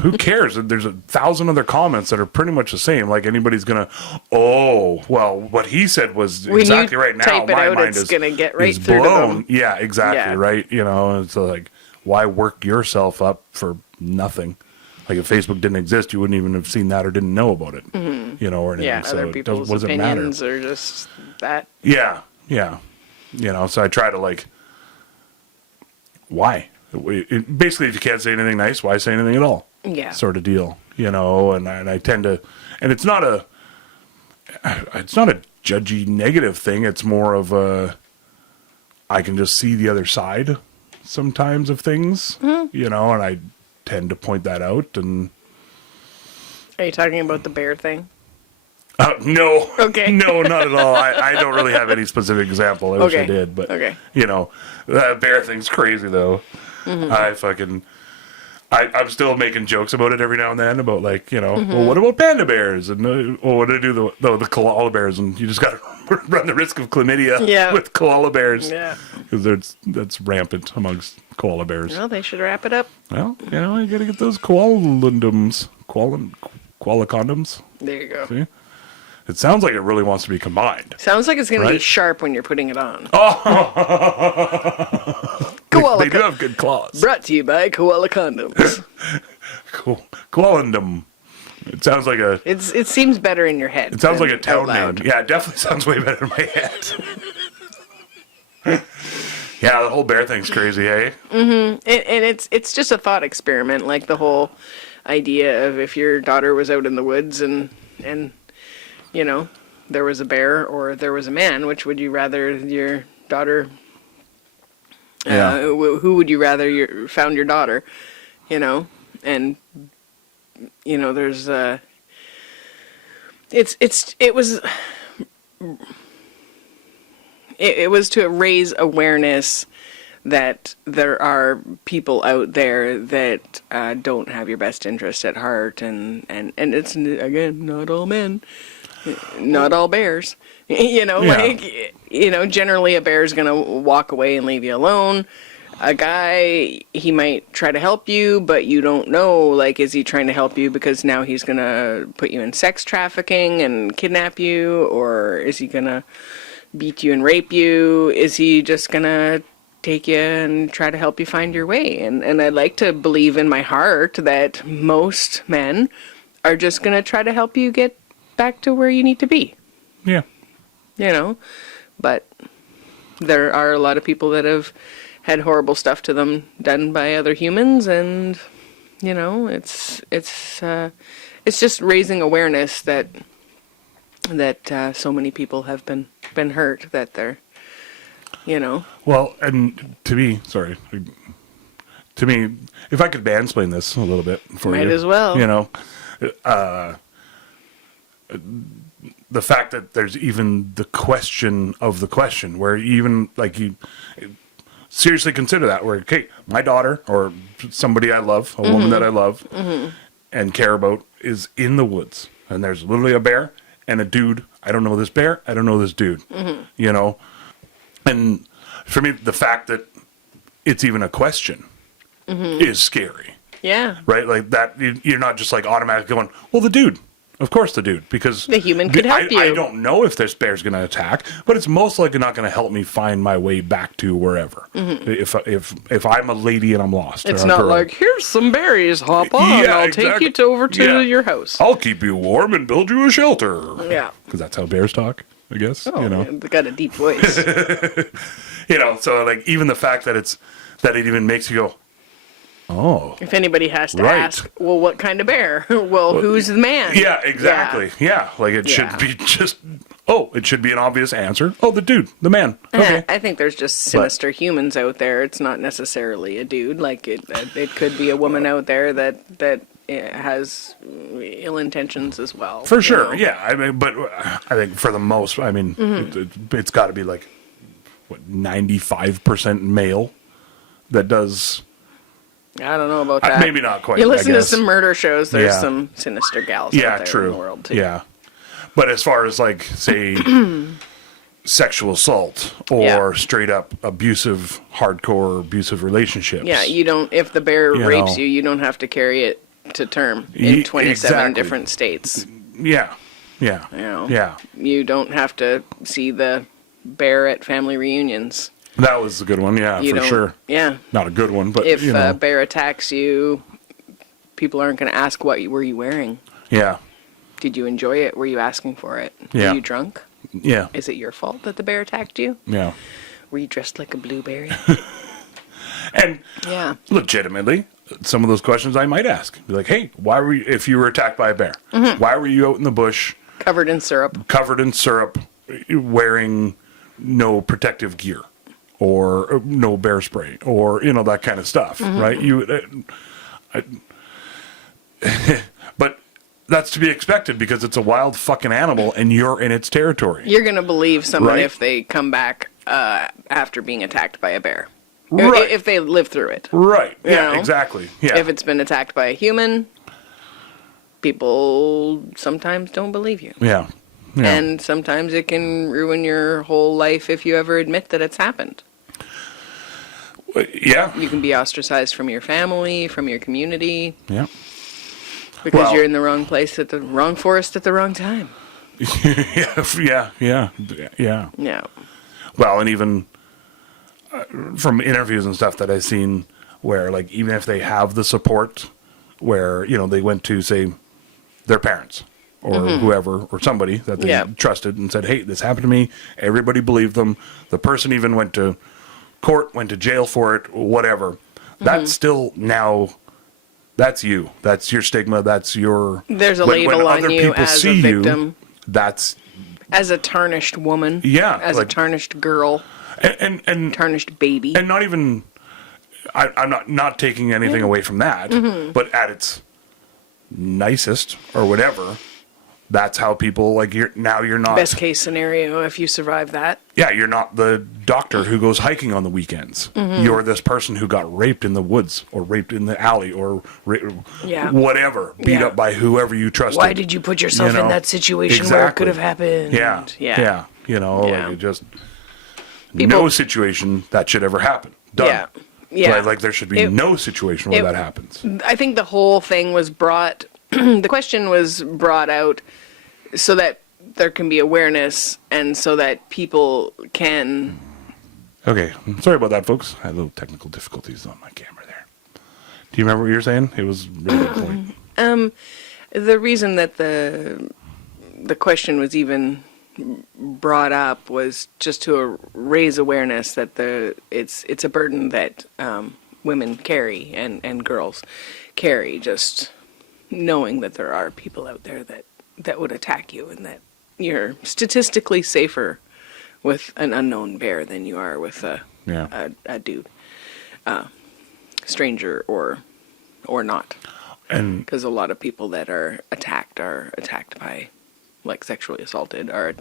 Who cares? There's 1,000 other comments that are pretty much the same. Like, anybody's gonna, oh, well, what he said was When exactly you right. Now type it my out, mind it's is gonna get right is through to blown. them. Yeah, exactly. Yeah. Right. It's like, why work yourself up for nothing? Like, if Facebook didn't exist, you wouldn't even have seen that or didn't know about it. Or anything. Yeah, So other it people's doesn't matter. opinions are just that. Yeah, yeah. So I try to, like, why? Basically, if you can't say anything nice, why say anything at all? Yeah. Sort of deal, and I tend to, and it's not a judgy negative thing. It's more of I can just see the other side sometimes of things, and I tend to point that out. And Are you talking about the bear thing? no, Okay. no, not at all. I don't really have any specific example. I wish I Okay. did, but Okay. that bear thing's crazy though. I'm still making jokes about it every now and then about, like, well, what about panda bears? And what do I do the koala bears? And you just got to run the risk of chlamydia with koala bears. Yeah. Because that's rampant amongst koala bears. Well, they should wrap it up. Well, you got to get those koala condoms. There you go. See? It sounds like it really wants to be combined. Sounds like it's going to be Right? sharp when you're putting it on. Koala they do have good claws. Brought to you by Koala Condoms. Cool. Koalandum. It sounds like a... It seems better in your head. It sounds than like a town out loud. name. Yeah, it definitely sounds way better in my head. Yeah, the whole bear thing's crazy, eh? And it's just a thought experiment, like the whole idea of if your daughter was out in the woods and there was a bear or there was a man, which would you rather your daughter? Yeah. Who would you rather found your daughter? And there's it was to raise awareness that there are people out there that don't have your best interest at heart, and it's, again, not all men, not all bears. Generally a bear's gonna walk away and leave you alone. A guy, he might try to help you, but you don't know, like, is he trying to help you because now he's gonna put you in sex trafficking and kidnap you, or is he gonna beat you and rape you? Is he just gonna take you and try to help you find your way? And I like to believe in my heart that most men are just gonna try to help you get back to where you need to be. Yeah. But there are a lot of people that have had horrible stuff to them done by other humans, and it's just raising awareness that so many people have been hurt that they're Well, and to me, if I could mansplain this a little bit for you. Might as well. The the fact that there's even the question of the question, where even like you seriously consider that, where okay, my daughter or somebody I love, a woman that I love and care about, is in the woods, and there's literally a bear and a dude. I don't know this bear. I don't know this dude. You know, and for me, the fact that it's even a question is scary. Yeah. Right? Like that, you're not just like automatically going, well, the dude. Of course the dude, because the human could help you. I don't know if this bear's going to attack, but it's most likely not going to help me find my way back to wherever. If I'm a lady and I'm lost. It's not like, here's some berries, hop on, I'll take you over to your house. I'll keep you warm and build you a shelter. Yeah. Because that's how bears talk, I guess. Oh, you know, they got a deep voice. you know, so like even the fact that that it even makes you go, oh. If anybody has to ask, well, what kind of bear? well, who's the man? Yeah, exactly. Yeah, like it should be just, it should be an obvious answer. Oh, the dude, the man. Okay. I think there's just sinister humans out there. It's not necessarily a dude. Like it could be a woman out there that has ill intentions as well. For sure, yeah. I mean, but I think for the most, I mean, it's got to be like, 95% male that does. I don't know about that. Maybe not quite. You listen to some murder shows, there's some sinister gals out there true. in the world, too. Yeah. But as far as, like, say, sexual assault or straight up hardcore abusive relationships. Yeah, you don't, if the bear rapes you, you don't have to carry it to term in 27 different states. Yeah. Yeah. You know? Yeah. You don't have to see the bear at family reunions. That was a good one, for sure. Yeah. Not a good one, but if a bear attacks you, people aren't going to ask were you wearing. Yeah. Did you enjoy it? Were you asking for it? Yeah. Were you drunk? Yeah. Is it your fault that the bear attacked you? Yeah. Were you dressed like a blueberry? And legitimately, some of those questions I might ask. Be like, hey, why were you, if you were attacked by a bear, why were you out in the bush? Covered in syrup, wearing no protective gear. Or no bear spray, or that kind of stuff, right? But that's to be expected because it's a wild fucking animal, and you're in its territory. You're gonna believe someone right? if they come back after being attacked by a bear, right? If they live through it, right? Yeah, know? Exactly. Yeah. If it's been attacked by a human, people sometimes don't believe you. Yeah. Yeah. And sometimes it can ruin your whole life if you ever admit that it's happened. Yeah. You can be ostracized from your family, from your community. Yeah. Because you're in the wrong place at the wrong forest at the wrong time. Yeah. Well, and even from interviews and stuff that I've seen where, like, even if they have the support where, they went to, say, their parents or whoever, or somebody that they trusted and said, hey, this happened to me. Everybody believed them. The person even went to court, went to jail for it, whatever. That's still now, that's you. That's your stigma. That's your... There's a label on you as a victim. That's... As a tarnished woman. Yeah. As a tarnished girl. And tarnished baby. And not even... I'm not taking anything away from that, but at its nicest or whatever... That's how people, like, you're not... Best case scenario, if you survive that. Yeah, you're not the doctor who goes hiking on the weekends. You're this person who got raped in the woods, or raped in the alley, or whatever. Beat up by whoever you trusted. Why did you put yourself in that situation where it could have happened? Yeah. Like, it just... no situation that should ever happen. Done. Yeah. Like, there should be no situation where that happens. I think the whole thing was brought... the question was brought out so that there can be awareness and so that people can... Okay, sorry about that, folks. I had little technical difficulties on my camera there. Do you remember what you were saying? It was really good point. The reason that the question was even brought up was just to raise awareness that it's a burden that women carry and girls carry, just knowing that there are people out there that would attack you and that you're statistically safer with an unknown bear than you are with a dude, stranger or not. And because a lot of people that are attacked by like sexually assaulted are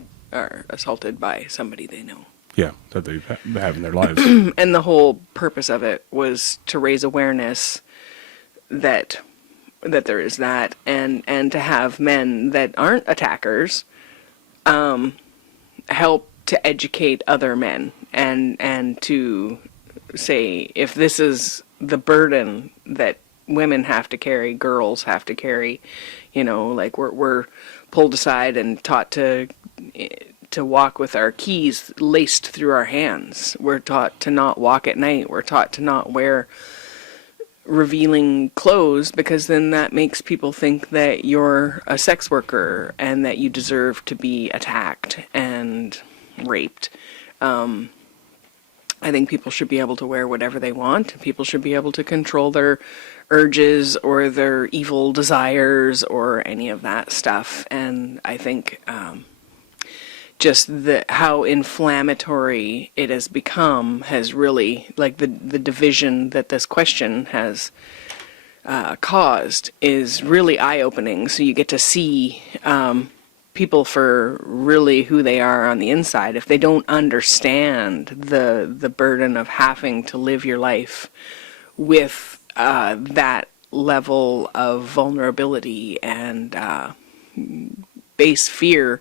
assaulted by somebody they know. Yeah, that they have in their lives. And the whole purpose of it was to raise awareness that there is that, and to have men that aren't attackers help to educate other men, and to say, if this is the burden that women have to carry, girls have to carry, like we're pulled aside and taught to walk with our keys laced through our hands. We're taught to not walk at night. We're taught to not wear revealing clothes, because then that makes people think that you're a sex worker and that you deserve to be attacked and raped. I think people should be able to wear whatever they want. People should be able to control their urges or their evil desires or any of that stuff. And I think just how inflammatory it has become has really, like the division that this question has caused is really eye-opening. So you get to see people for really who they are on the inside. If they don't understand the burden of having to live your life with that level of vulnerability and base fear,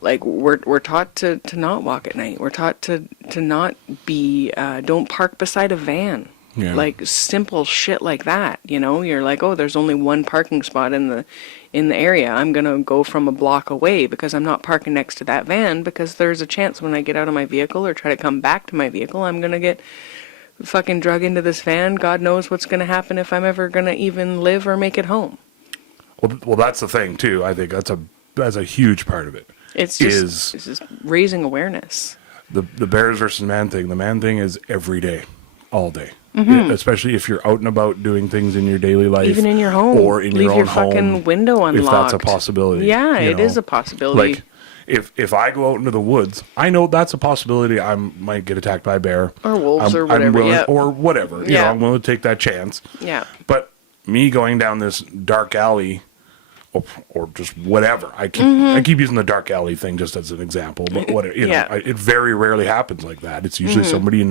like we're taught to not walk at night. We're taught to not be, don't park beside a van. Yeah. Like simple shit like that. You're like, oh, there's only one parking spot in the area. I'm going to go from a block away because I'm not parking next to that van, because there's a chance when I get out of my vehicle or try to come back to my vehicle, I'm going to get fucking drug into this van. God knows what's going to happen if I'm ever going to even live or make it home. Well, that's the thing too. I think that's a huge part of it. It's just raising awareness. The bears versus man thing. The man thing is every day, all day. Mm-hmm. Especially if you're out and about doing things in your daily life, even in your home, or in your own home. Leave your fucking window unlocked. If that's a possibility, yeah, it is a possibility. Like if I go out into the woods, I know that's a possibility. I might get attacked by a bear or wolves or whatever, or whatever. You know, I'm willing to take that chance. Yeah. But me going down this dark alley, or just whatever. I keep using the dark alley thing just as an example, but whatever, it very rarely happens like that. It's usually somebody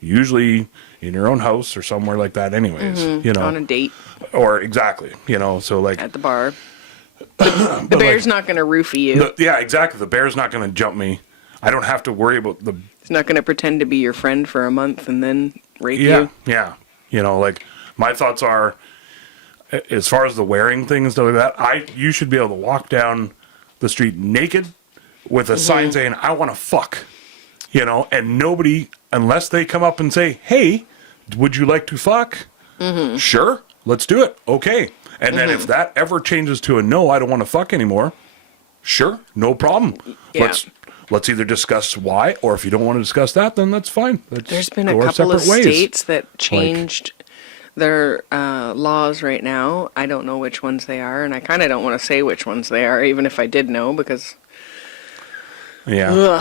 usually in your own house or somewhere like that anyways, on a date. Or exactly, so like at the bar. The bear's not going to roofie you. Yeah, exactly. The bear's not going to jump me. I don't have to worry about It's not going to pretend to be your friend for a month and then rape you. Yeah. Like my thoughts are, as far as the wearing thing and stuff like that, you should be able to walk down the street naked with a sign saying, I want to fuck, and nobody, unless they come up and say, hey, would you like to fuck? Mm-hmm. Sure, let's do it. Okay. And then if that ever changes to a no, I don't want to fuck anymore. Sure, no problem. Yeah. Let's either discuss why, or if you don't want to discuss that, then that's fine. There's been a couple of states that changed their laws right now. I don't know which ones they are, and I kind of don't want to say which ones they are, even if I did know, because that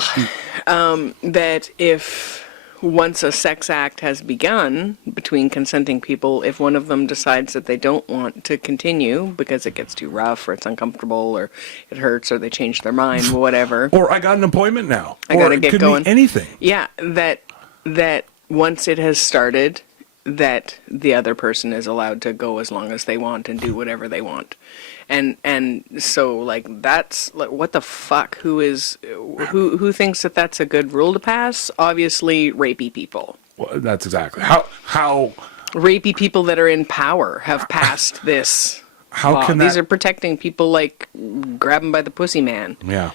if once a sex act has begun between consenting people, if one of them decides that they don't want to continue because it gets too rough or it's uncomfortable or it hurts or they change their mind, whatever. Or I got an appointment now. I got to get going. Anything. Yeah, that once it has started, that the other person is allowed to go as long as they want and do whatever they want. And so, like, that's, like, what the fuck? Who thinks that that's a good rule to pass? Obviously, rapey people. Well, that's exactly. How rapey people that are in power have passed this law. These are protecting people like grab them by the pussy man. Yeah.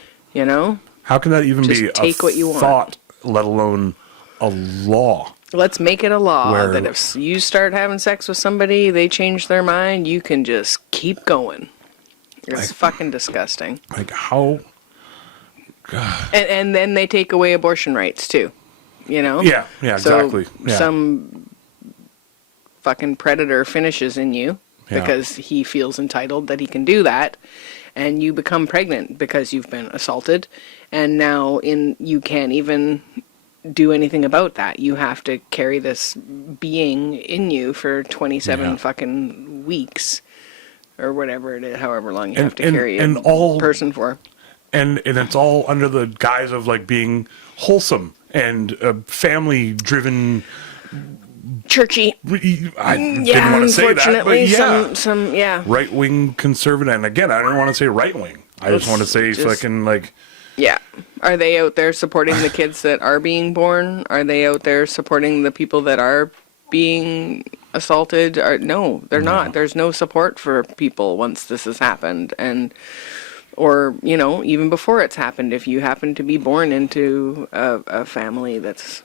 How can that even just be take a what you thought, want? let alone a law? Let's make it a law that if you start having sex with somebody, they change their mind, you can just keep going. It's fucking disgusting. Like how? God. And then they take away abortion rights too. Yeah, exactly. So some fucking predator finishes in you because he feels entitled that he can do that, and you become pregnant because you've been assaulted, and now you can't even do anything about that. You have to carry this being in you for 27 fucking weeks or whatever it is, however long you have to carry and a all person for. And it's all under the guise of like being wholesome and family driven. Churchy. I didn't want to say that, but yeah, some right wing conservative. And again, I don't want to say right wing. I just want to say fucking like. Yeah. Are they out there supporting the kids that are being born? Are they out there supporting the people that are being assaulted? No, they're not. There's no support for people once this has happened. Or, even before it's happened, if you happen to be born into a family that's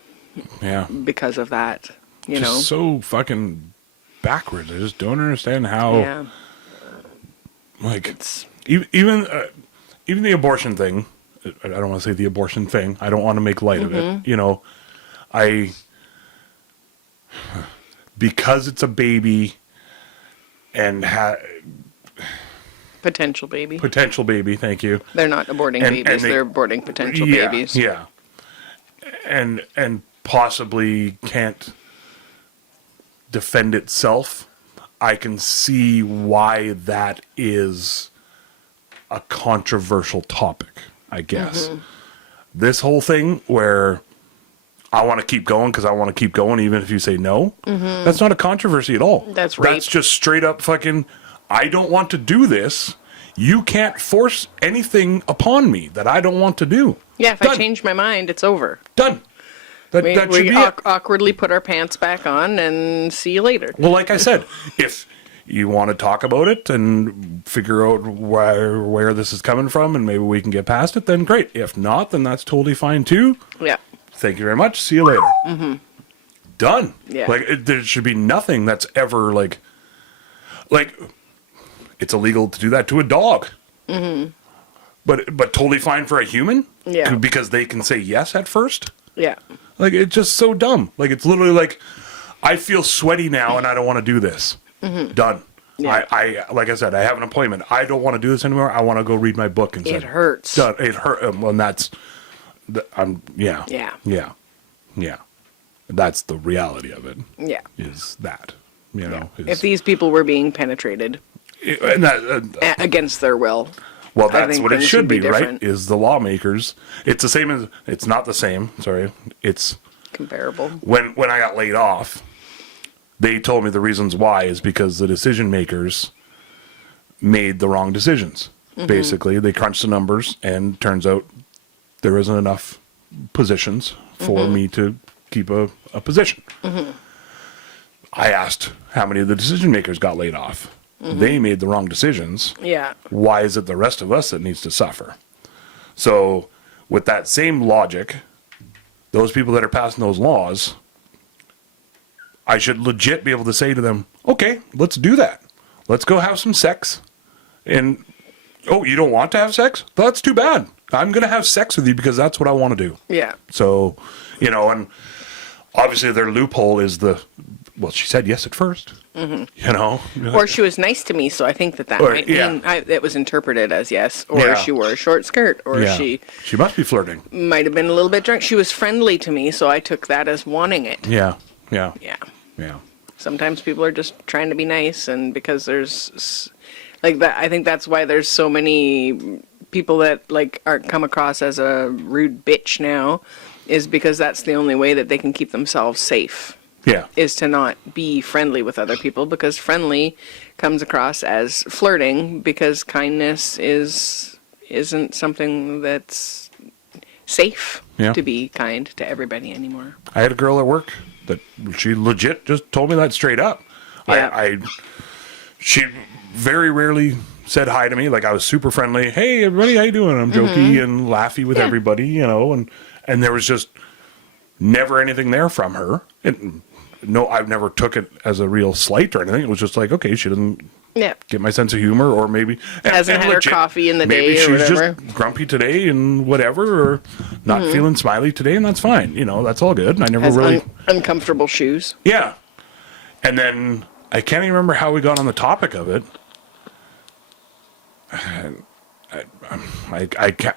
because of that, just so fucking backwards. I just don't understand how, like, even the abortion thing. I don't want to say the abortion thing. I don't want to make light of it. Because it's a baby and potential baby. Potential baby, thank you. They're not aborting babies, they're aborting potential babies. Yeah. And possibly can't defend itself. I can see why that is a controversial topic, I guess. This whole thing where I want to keep going because I want to keep going even if you say no, that's not a controversy at all. That's right. That's just straight up fucking, I don't want to do this. You can't force anything upon me that I don't want to do. Yeah, if I change my mind, it's over. Done. That should be it. Awkwardly put our pants back on and see you later. Well, like I said, if you want to talk about it and figure out where this is coming from and maybe we can get past it, then great. If not, then that's totally fine too. Yeah. Thank you very much. See you later. Done. Yeah. Like, there should be nothing that's ever like, it's illegal to do that to a dog. But totally fine for a human? Yeah. Because they can say yes at first? Yeah. Like, it's just so dumb. Like, it's literally like, I feel sweaty now and I don't want to do this. Done. Yeah. I like I said, I have an appointment. I don't want to do this anymore. I want to go read my book instead. It hurts. Done. It hurt. Well, and that's, yeah. That's the reality of it. Yeah. Is that, if these people were being penetrated against their will. Well, that's what it should be, right? Is the lawmakers. It's the same as, it's not the same, sorry. It's comparable. When I got laid off, they told me the reasons why is because the decision makers made the wrong decisions. Basically, they crunched the numbers and turns out there isn't enough positions for me to keep a position. I asked how many of the decision makers got laid off. They made the wrong decisions. Yeah. Why is it the rest of us that needs to suffer? So, with that same logic, those people that are passing those laws, I should legit be able to say to them, okay, let's do that. Let's go have some sex. And, oh, you don't want to have sex? That's too bad. I'm going to have sex with you because that's what I want to do. Yeah. So, and obviously their loophole is well, she said yes at first. Or she was nice to me, so I think that might mean it was interpreted as yes. Or she wore a short skirt, or she must be flirting. Might have been a little bit drunk. She was friendly to me, so I took that as wanting it. Yeah. Sometimes people are just trying to be nice, and because there's like that, I think that's why there's so many people that are come across as a rude bitch now, is because that's the only way that they can keep themselves safe. Yeah. Is to not be friendly with other people, because friendly comes across as flirting, because kindness isn't something that's safe to be kind to everybody anymore. I had a girl at work that she legit just told me that straight up. Yeah. She very rarely said hi to me. Like, I was super friendly. Hey, everybody, how you doing? I'm jokey and laughy with everybody, and there was just never anything there from her. No, I've never took it as a real slight or anything. It was just like, okay, she doesn't get my sense of humor, or maybe hasn't had legit, her coffee in the day, or maybe she's whatever. Just grumpy today and whatever, or not feeling smiley today, and that's fine. That's all good. I never really uncomfortable shoes. Yeah, and then I can't even remember how we got on the topic of it. I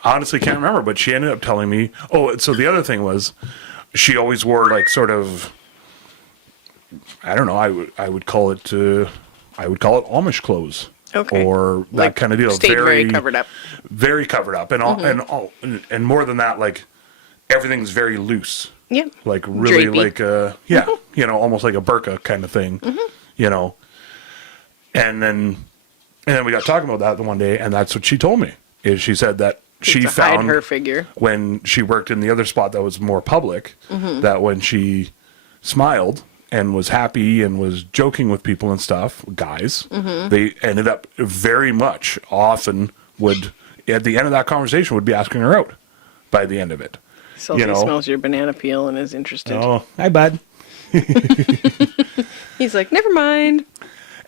honestly can't remember, but she ended up telling me. Oh, so the other thing was, she always wore sort of. I don't know. I would call it Amish clothes. Okay. or that Like, kind of deal. stayed very covered up. Very covered up, and and more than that, like everything's very loose. Yeah. Like really Drapey. like almost like a burqa kind of thing. And then we got talking about that the one day, and that's what she told me. Is she said that she to found hide her figure when she worked in the other spot that was more public, that when she smiled and was happy and was joking with people and stuff, guys, they ended up very much often would, at the end of that conversation, would be asking her out by the end of it. So he smells your banana peel and is interested. Oh, hi, bud. He's like, never mind.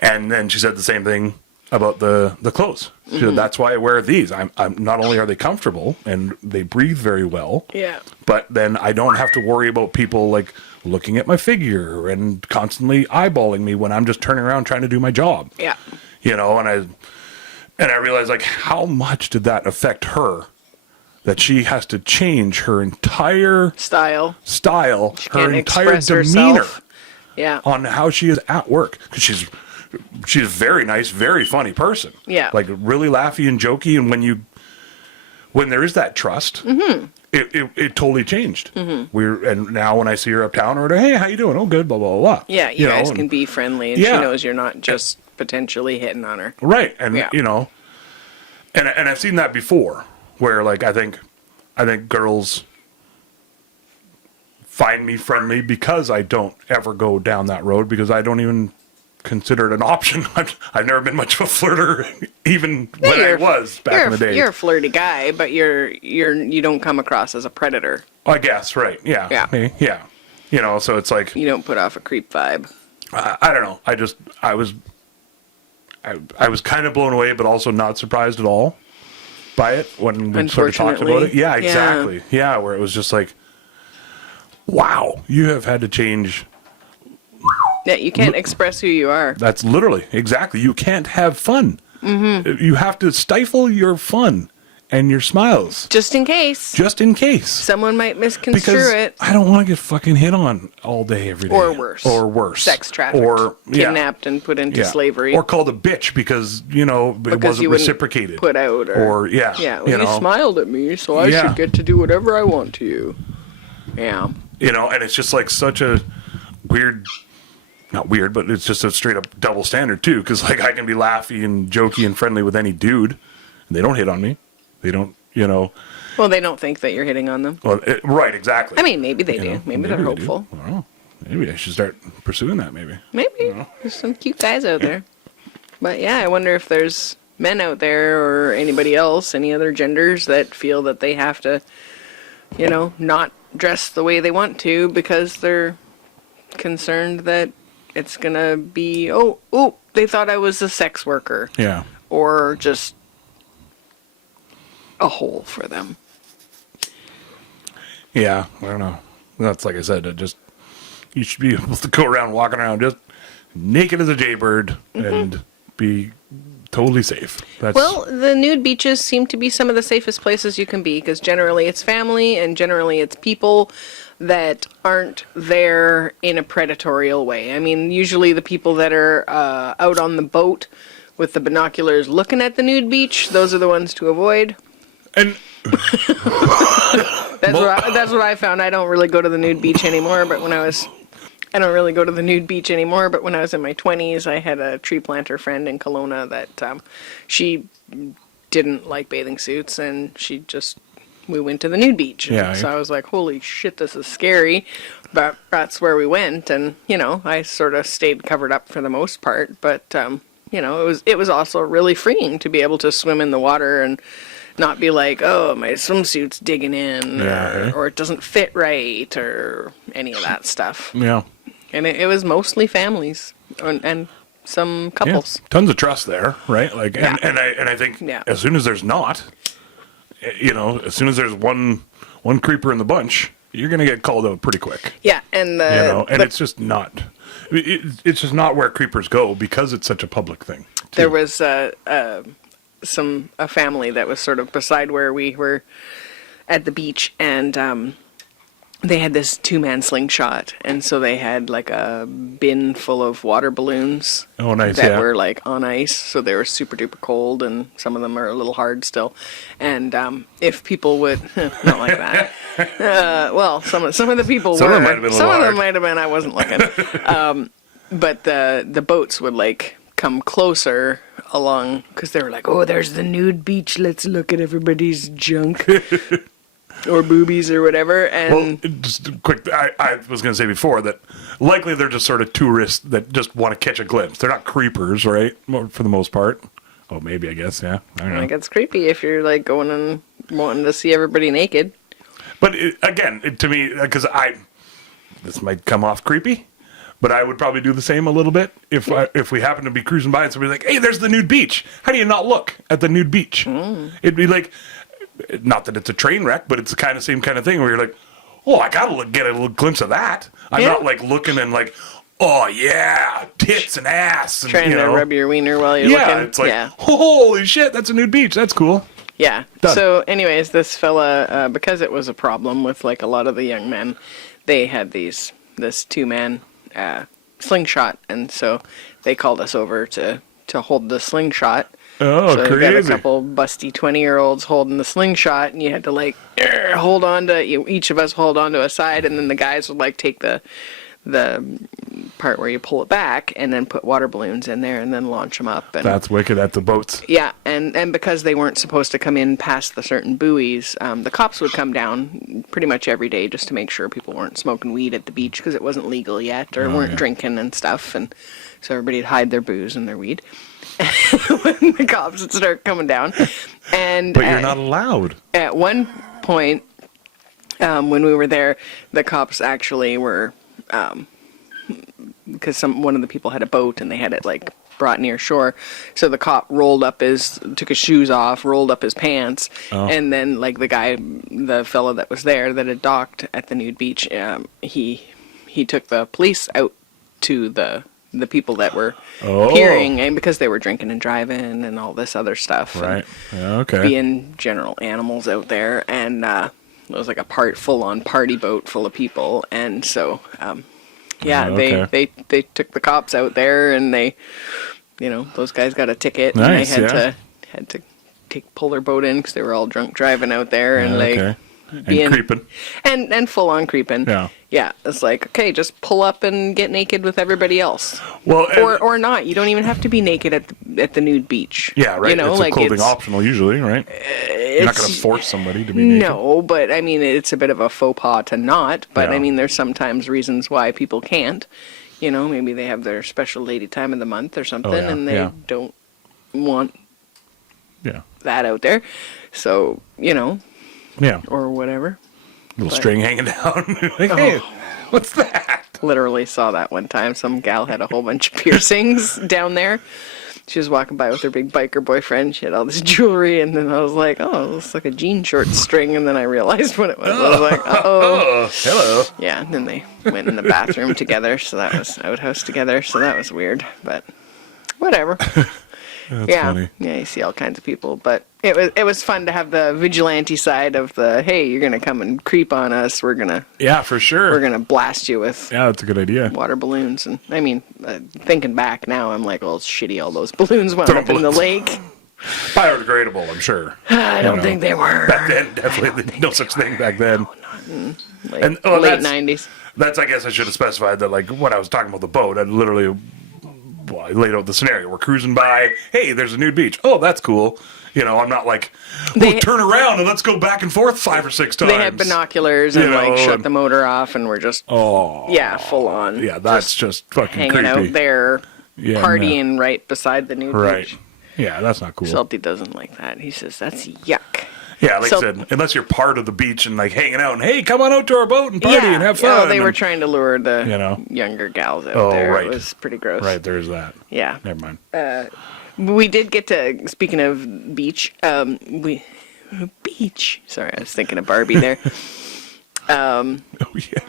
And then she said the same thing about the clothes. She said, that's why I wear these. I'm not only are they comfortable and they breathe very well, Yeah. but then I don't have to worry about people like looking at my figure and constantly eyeballing me when I'm just turning around trying to do my job. Yeah. And I realized like how much did that affect her, that she has to change her entire Style. her Can't entire express demeanor herself. Yeah. on how she is at work, because she's a very nice, very funny person. Yeah. Like really laughy and jokey, and when there is that trust, it totally changed. And now when I see her uptown or hey, how you doing? Oh, good, blah blah blah. Yeah, you guys can be friendly, and she Yeah. knows you're not just potentially hitting on her. Right, and Yeah. and I've seen that before, where like I think girls find me friendly because I don't ever go down that road, because I don't even consider it an option. I've never been much of a flirter, even when I was back in the day. You're a flirty guy, but you don't come across as a predator. I guess, right? Yeah, Yeah. yeah. So it's like You don't put off a creep vibe. I don't know. I was kind of blown away, but also not surprised at all by it when we sort of talked about it. Yeah, exactly. Yeah, where it was just like, wow, you have had to change. Yeah, you can't express who you are. That's literally, exactly. You can't have fun. You have to stifle your fun and your smiles. Just in case. Just in case. Someone might misconstrue Because it. I don't want to get fucking hit on all day, every day. Or worse. Or worse. Sex trafficked. Or kidnapped and put into slavery. Or called a bitch because, it wasn't you wouldn't reciprocated. put out. Or yeah. Yeah, well, you smiled at me, so I should get to do whatever I want to you. Yeah. And it's just like such a weird, not weird, but it's just a straight up double standard too. Because like I can be laughy and jokey and friendly with any dude, and they don't hit on me. They don't, Well, they don't think that you're hitting on them. Well, right, exactly. I mean, maybe they do. Maybe they're they do. hopeful. I don't know. Maybe I should start pursuing that. Maybe. There's some cute guys out there. But yeah, I wonder if there's men out there or anybody else, any other genders that feel that they have to, not dress the way they want to because they're concerned that it's gonna be, they thought I was a sex worker. Yeah. Or just a hole for them. Yeah, I don't know. That's like I said. You should be able to go around walking around just naked as a jaybird and be totally safe. Well, the nude beaches seem to be some of the safest places you can be, because generally it's family and generally it's people that aren't there in a predatory way. I mean, usually the people that are out on the boat with the binoculars looking at the nude beach, those are the ones to avoid. And that's what I found. I don't really go to the nude beach anymore, but when I was in my 20s, I had a tree planter friend in Kelowna that she didn't like bathing suits, and we went to the nude beach. Yeah. So I was like, holy shit, this is scary. But that's where we went, and, I sort of stayed covered up for the most part. But, it was also really freeing to be able to swim in the water and not be like, oh, my swimsuit's digging in, or it doesn't fit right, or any of that stuff. Yeah. And it was mostly families and some couples. Yeah. Tons of trust there, right? Like, and I think as soon as there's not, as soon as there's one creeper in the bunch, you're gonna get called out pretty quick. Yeah, and it's just not. It's just not where creepers go because it's such a public thing. Too. There was a family that was sort of beside where we were at the beach, and they had this 2-man slingshot, and so they had like a bin full of water balloons. Oh, nice, that yeah. were like on ice, so they were super duper cold, and some of them are a little hard still. And if people would not like that, well, some of the people Some were. of them might have been a Some little of them hard. might have been. I wasn't looking. But the boats would like come closer along because they were like, oh, there's the nude beach. Let's look at everybody's junk. Or boobies or whatever, and Well, just quick, I was going to say before that likely they're just sort of tourists that just want to catch a glimpse. They're not creepers, right? For the most part. Oh, maybe, I guess, yeah. I don't know. like it's creepy if you're like going and wanting to see everybody naked. But to me, because this might come off creepy, but I would probably do the same a little bit if we happen to be cruising by and somebody's like, hey, there's the nude beach. How do you not look at the nude beach? It'd be like, not that it's a train wreck, but it's the same kind of thing where you're like, oh, I gotta get a little glimpse of that. I'm not like looking and like, oh yeah, tits and ass. And, Trying to rub your wiener while you're looking. It's like, holy shit, that's a nude beach. That's cool. Yeah. Done. So, anyways, this fella, because it was a problem with like a lot of the young men, they had this 2-man slingshot, and so they called us over to hold the slingshot. Oh, so crazy. you got a couple busty 20-year-olds holding the slingshot, and you had to like hold on to each of us hold on to a side, and then the guys would like take the part where you pull it back and then put water balloons in there and then launch them up. And That's wicked at the boats. yeah, and because they weren't supposed to come in past the certain buoys, the cops would come down pretty much every day just to make sure people weren't smoking weed at the beach because it wasn't legal yet, or weren't drinking and stuff, and so everybody'd hide their booze and their weed. When the cops would start coming down, and But you're not allowed. at one point, when we were there, the cops actually were, because one of the people had a boat and they had it like brought near shore, so the cop took his shoes off, rolled up his pants, and then like the fellow that was there that had docked at the nude beach, he took the police out to the people that were peering, and because they were drinking and driving and all this other stuff, Right. Okay. being general animals out there, and it was like a full-on party boat full of people, and so they took the cops out there, and they, those guys got a ticket, Nice, and they had to pull their boat in because they were all drunk driving out there, and And creeping. and full on creeping. Yeah, it's like, okay, just pull up and get naked with everybody else. Well, or not. You don't even have to be naked at the nude beach. Yeah, right. It's a clothing optional usually, right? You're not going to force somebody to be naked. No, but I mean, it's a bit of a faux pas to not. But Yeah. I mean, there's sometimes reasons why people can't. Maybe they have their special lady time of the month or something, and they don't want that out there. So, Yeah. or whatever. Little string hanging down. Like, hey, what's that? Literally saw that one time. Some gal had a whole bunch of piercings down there. She was walking by with her big biker boyfriend. She had all this jewelry, and then I was like, oh, it looks like a jean short string, and then I realized what it was. I was like, uh-oh. Hello. Yeah, and then they went in the bathroom together, so that was outhouse together, so that was weird, but whatever. That's funny. Yeah, you see all kinds of people, but it was fun to have the vigilante side of the, hey, you're gonna come and creep on us. We're gonna for sure. We're gonna blast you with that's a good idea. water balloons, and I mean, thinking back now, I'm like, well, it's shitty. All those balloons wound Throw up in the balloons. lake. Biodegradable, I'm sure. I don't think they were. Back then, definitely no such thing back then. Like, And late '90s. That's, I guess I should have specified that, like, when I was talking about the boat, I literally I laid out the scenario. We're cruising by. Hey, there's a nude beach. Oh, that's cool. I'm not like, turn around and let's go back and forth 5 or 6 times. They had binoculars and shut the motor off, and we're just full on. Yeah, that's just fucking hanging creepy. out there, Yeah, partying right beside the nude beach. Yeah, that's not cool. Salty doesn't like that. He says that's yuck. Yeah, like I said, unless you're part of the beach and like hanging out and hey, come on out to our boat and party and have fun. Yeah, they were trying to lure the younger gals out there. Right. It was pretty gross. Right, there's that. Yeah. Never mind. We did get to, speaking of beach, beach. Sorry, I was thinking of Barbie there.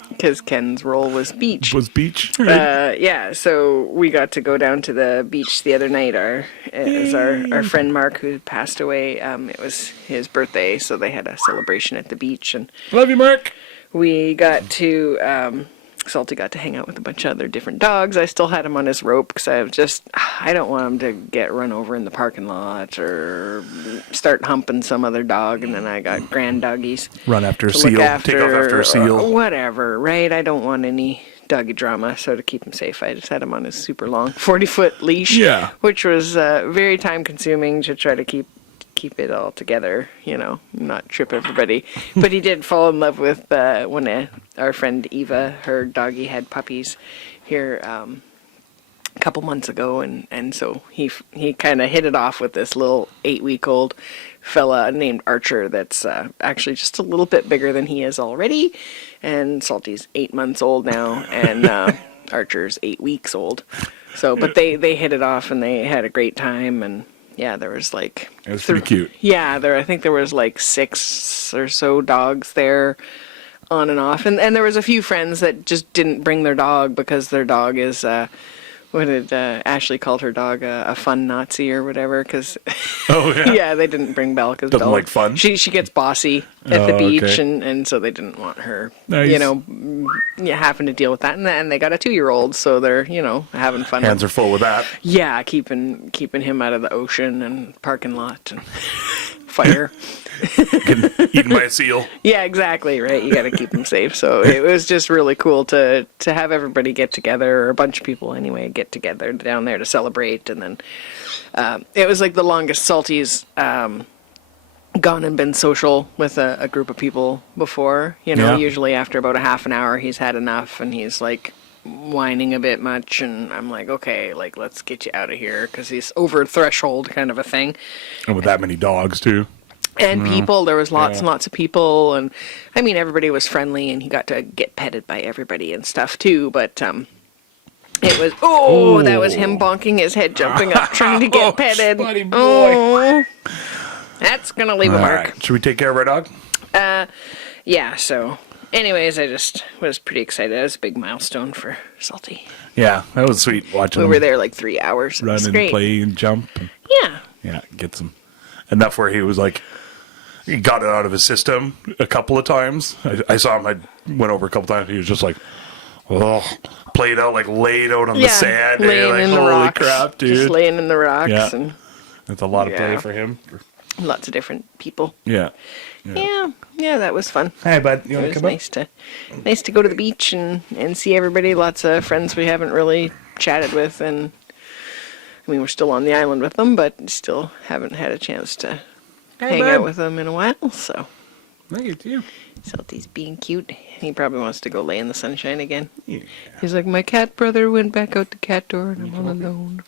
Because Ken's role was beach. Was beach? Right. Yeah, so we got to go down to the beach the other night. It was our friend Mark who passed away. It was his birthday, so they had a celebration at the beach, and Love you, Mark. we got to, Salty got to hang out with a bunch of other different dogs. I still had him on his rope because I don't want him to get run over in the parking lot or start humping some other dog. And then I got grand doggies. Run after a seal, take off after a seal. Whatever, right? I don't want any doggy drama, so to keep him safe, I just had him on his super long 40-foot leash, which was very time consuming to try to keep it all together, not trip everybody. But he did fall in love with when our friend Eva, her doggy, had puppies here a couple months ago, and so he kind of hit it off with this little 8-week-old fella named Archer that's actually just a little bit bigger than he is already, and Salty's 8 months old now, and Archer's 8 weeks old. So, but they hit it off and they had a great time, and yeah, there was like... It was pretty cute. Yeah, I think there was like 6 or so dogs there on and off. And there was a few friends that just didn't bring their dog because their dog is... what did Ashley called her dog? A fun Nazi or whatever. Cause oh, yeah. Yeah, they didn't bring Belle because Doesn't like fun? She gets bossy at the beach, okay. and so they didn't want her, Nice. having to deal with that. And they got a 2-year-old, so they're, having fun. Hands are full with that. Yeah, keeping him out of the ocean and parking lot and fire. Getting eaten by a seal. Yeah, exactly, right? You got to keep him safe. So it was just really cool to have everybody get together, or a bunch of people anyway, get together down there to celebrate. And then it was like the longest Salty's gone and been social with a group of people before. Usually after about a half an hour, he's had enough and he's like whining a bit much. And I'm like, okay, like let's get you out of here because he's over threshold kind of a thing. And with that many dogs, too. And people, there was lots and lots of people, and I mean, everybody was friendly, and he got to get petted by everybody and stuff too, but it was, that was him bonking his head, jumping up, trying to get petted. Buddy boy. Oh, that's going to leave a mark. Right. Should we take care of our dog? Yeah, so anyways, I just was pretty excited. It was a big milestone for Salty. Yeah, that was sweet watching him We were there like 3 hours. run and great. play and jump. And, Yeah. Get some enough where he was like, he got it out of his system a couple of times. I saw him, I went over a couple times, he was just like, played out, like laid out on the sand. Laying like, in the holy rocks. crap, dude. Just laying in the rocks. Yeah. And That's a lot of play for him. lots of different people. Yeah. Yeah, that was fun. Hey, bud, you want It to was come nice to go to the beach and see everybody. Lots of friends we haven't really chatted with, and I mean we're still on the island with them, but still haven't had a chance to hang out with them in a while. So Look at you. Salty's being cute. He probably wants to go lay in the sunshine again. Yeah. He's like, my cat brother went back out the cat door and I'm all alone.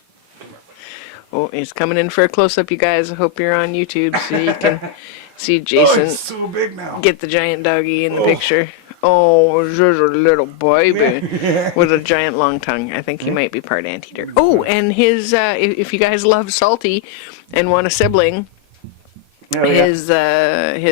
Oh, he's coming in for a close-up, you guys. I hope you're on YouTube so you can see Jason it's so big now. get the giant doggy in the picture. Oh, there's a little baby with a giant long tongue. I think he might be part anteater. Oh, and his, if you guys love Salty and want a sibling, his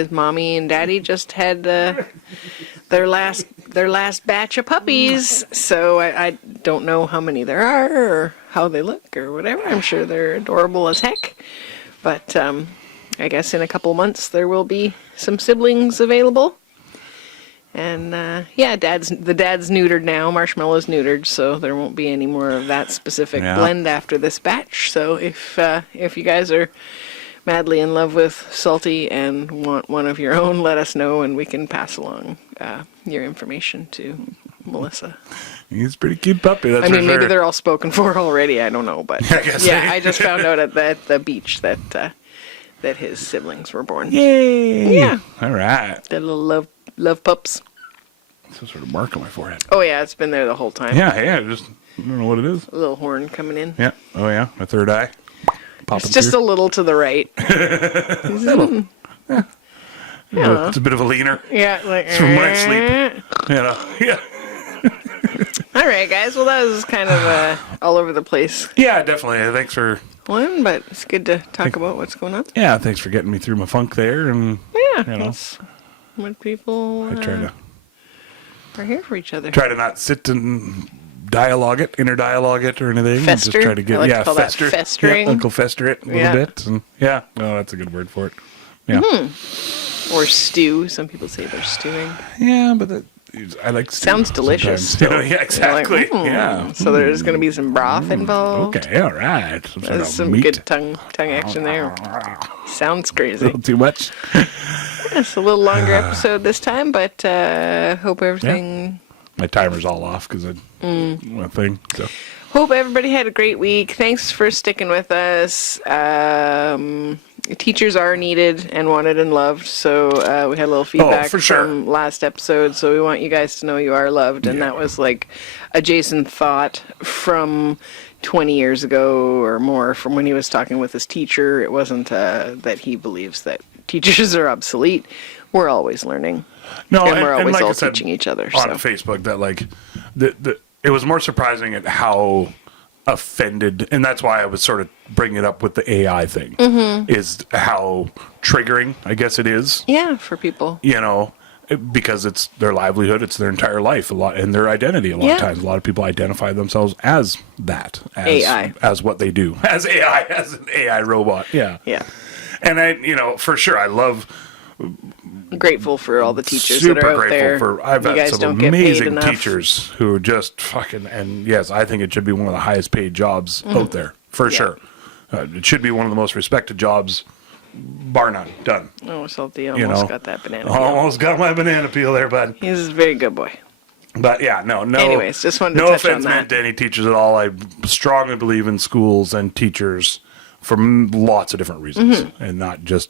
mommy and daddy just had their last batch of puppies. So I don't know how many there are or how they look or whatever. I'm sure they're adorable as heck. But I guess in a couple months there will be some siblings available. And the dad's neutered now. Marshmallow's neutered, so there won't be any more of that specific blend after this batch. So if you guys are madly in love with Salty and want one of your own, let us know and we can pass along your information to Melissa. He's a pretty cute puppy, that's I mean, for maybe sure. they're all spoken for already. I don't know, but I guess I just found out at the beach that his siblings were born. Yay! Yeah. All right. The little love pups. Some sort of mark on my forehead. Oh yeah, it's been there the whole time. Yeah, I don't know what it is. A little horn coming in. Yeah. Oh yeah, a third eye. Popping It's just through. a little to the right. Yeah. It's a bit of a leaner. Yeah, like It's from when I sleep. Yeah. All right, guys. Well, that was kind of all over the place Yeah, definitely. Thanks for one, but it's good to talk about what's going on. thanks for getting me through my funk there, and Yeah, you know, that's what people I try are here for each other. to not sit and inner dialogue it or anything. Fester? Just try to get I like to call that fester. festering. Yeah, Uncle Fester it a little bit, and no, that's a good word for it. Yeah. Or stew. Some people say they're stewing. Yeah, but I like stew Sounds delicious. sometimes. Still. Yeah, exactly. You're like, Yeah. So there's going to be some broth involved. Okay, all right. Some sort There's of some meat. good tongue action there. Sounds crazy. Little too much. It's a little longer episode this time, but hope everything. My timer's all off because of one thing. So. Hope everybody had a great week. Thanks for sticking with us. Teachers are needed and wanted and loved, so we had a little feedback for sure. from last episode, so we want you guys to know you are loved, and that was like a Jason thought from 20 years ago or more, from when he was talking with his teacher. It wasn't that he believes that teachers are obsolete. We're always learning. No, and we're always like all I said, teaching each other. on Facebook that like it was more surprising at how offended, and that's why I was sort of bringing it up with the AI thing, is how triggering I guess it is. Yeah, for people. You know, because it's their livelihood, it's their entire life, a lot, and their identity. A lot of times, a lot of people identify themselves as that, as AI, as what they do, as AI, as an AI robot. Yeah, yeah. And for sure, I love. Grateful for all the teachers Super that are out grateful there. for. I've you had guys some don't get paid amazing enough. teachers who just fucking, and yes, I think it should be one of the highest paid jobs out there for sure. It should be one of the most respected jobs, bar none. Done. Oh, Salty almost got that banana peel. Almost got my banana peel there, bud. He's a very good boy. But yeah, no. Anyways, just wanted to no touch on offense that. meant to any teachers at all. I strongly believe in schools and teachers for lots of different reasons, and not just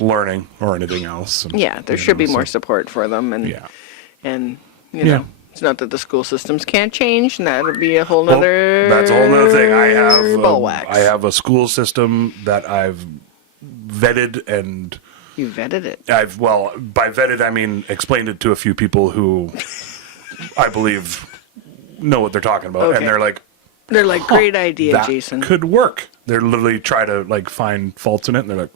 learning or anything else. And, Yeah, there should be more support for them, and you know, it's not that the school systems can't change, and that would be a whole nother. That's a whole nother thing. I have a school system that I've vetted, and you vetted it. By vetted I mean explained it to a few people who I believe know what they're talking about, Okay. and they're like, great idea, that Jason. could work. They're literally try to like find faults in it, and they're like,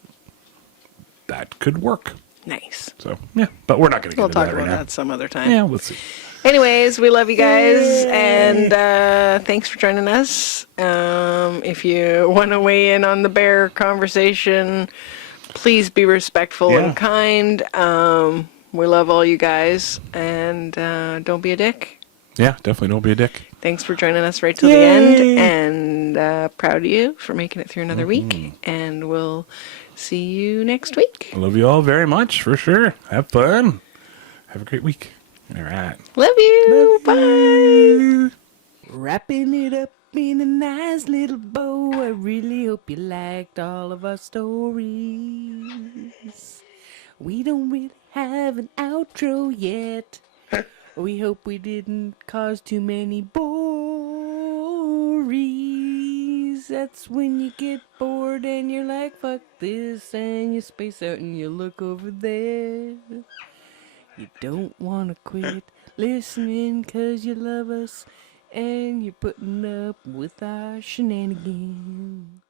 that could work. Nice. So yeah, but we're not going to get We'll into talk that about right now. that some other time. Yeah, we'll see. Anyways, we love you guys, and thanks for joining us. If you want to weigh in on the bear conversation, please be respectful and kind. We love all you guys, and don't be a dick. Yeah, definitely don't be a dick. Thanks for joining us right till the end, and proud of you for making it through another week, and we'll see you next week. I love you all very much, for sure. Have fun. Have a great week. All right. Love you. Bye. Wrapping it up in a nice little bow. I really hope you liked all of our stories. We don't really have an outro yet. We hope we didn't cause too many bories. That's when you get bored and you're like, fuck this, and you space out and you look over there. You don't want to quit listening 'cause you love us and you're putting up with our shenanigans.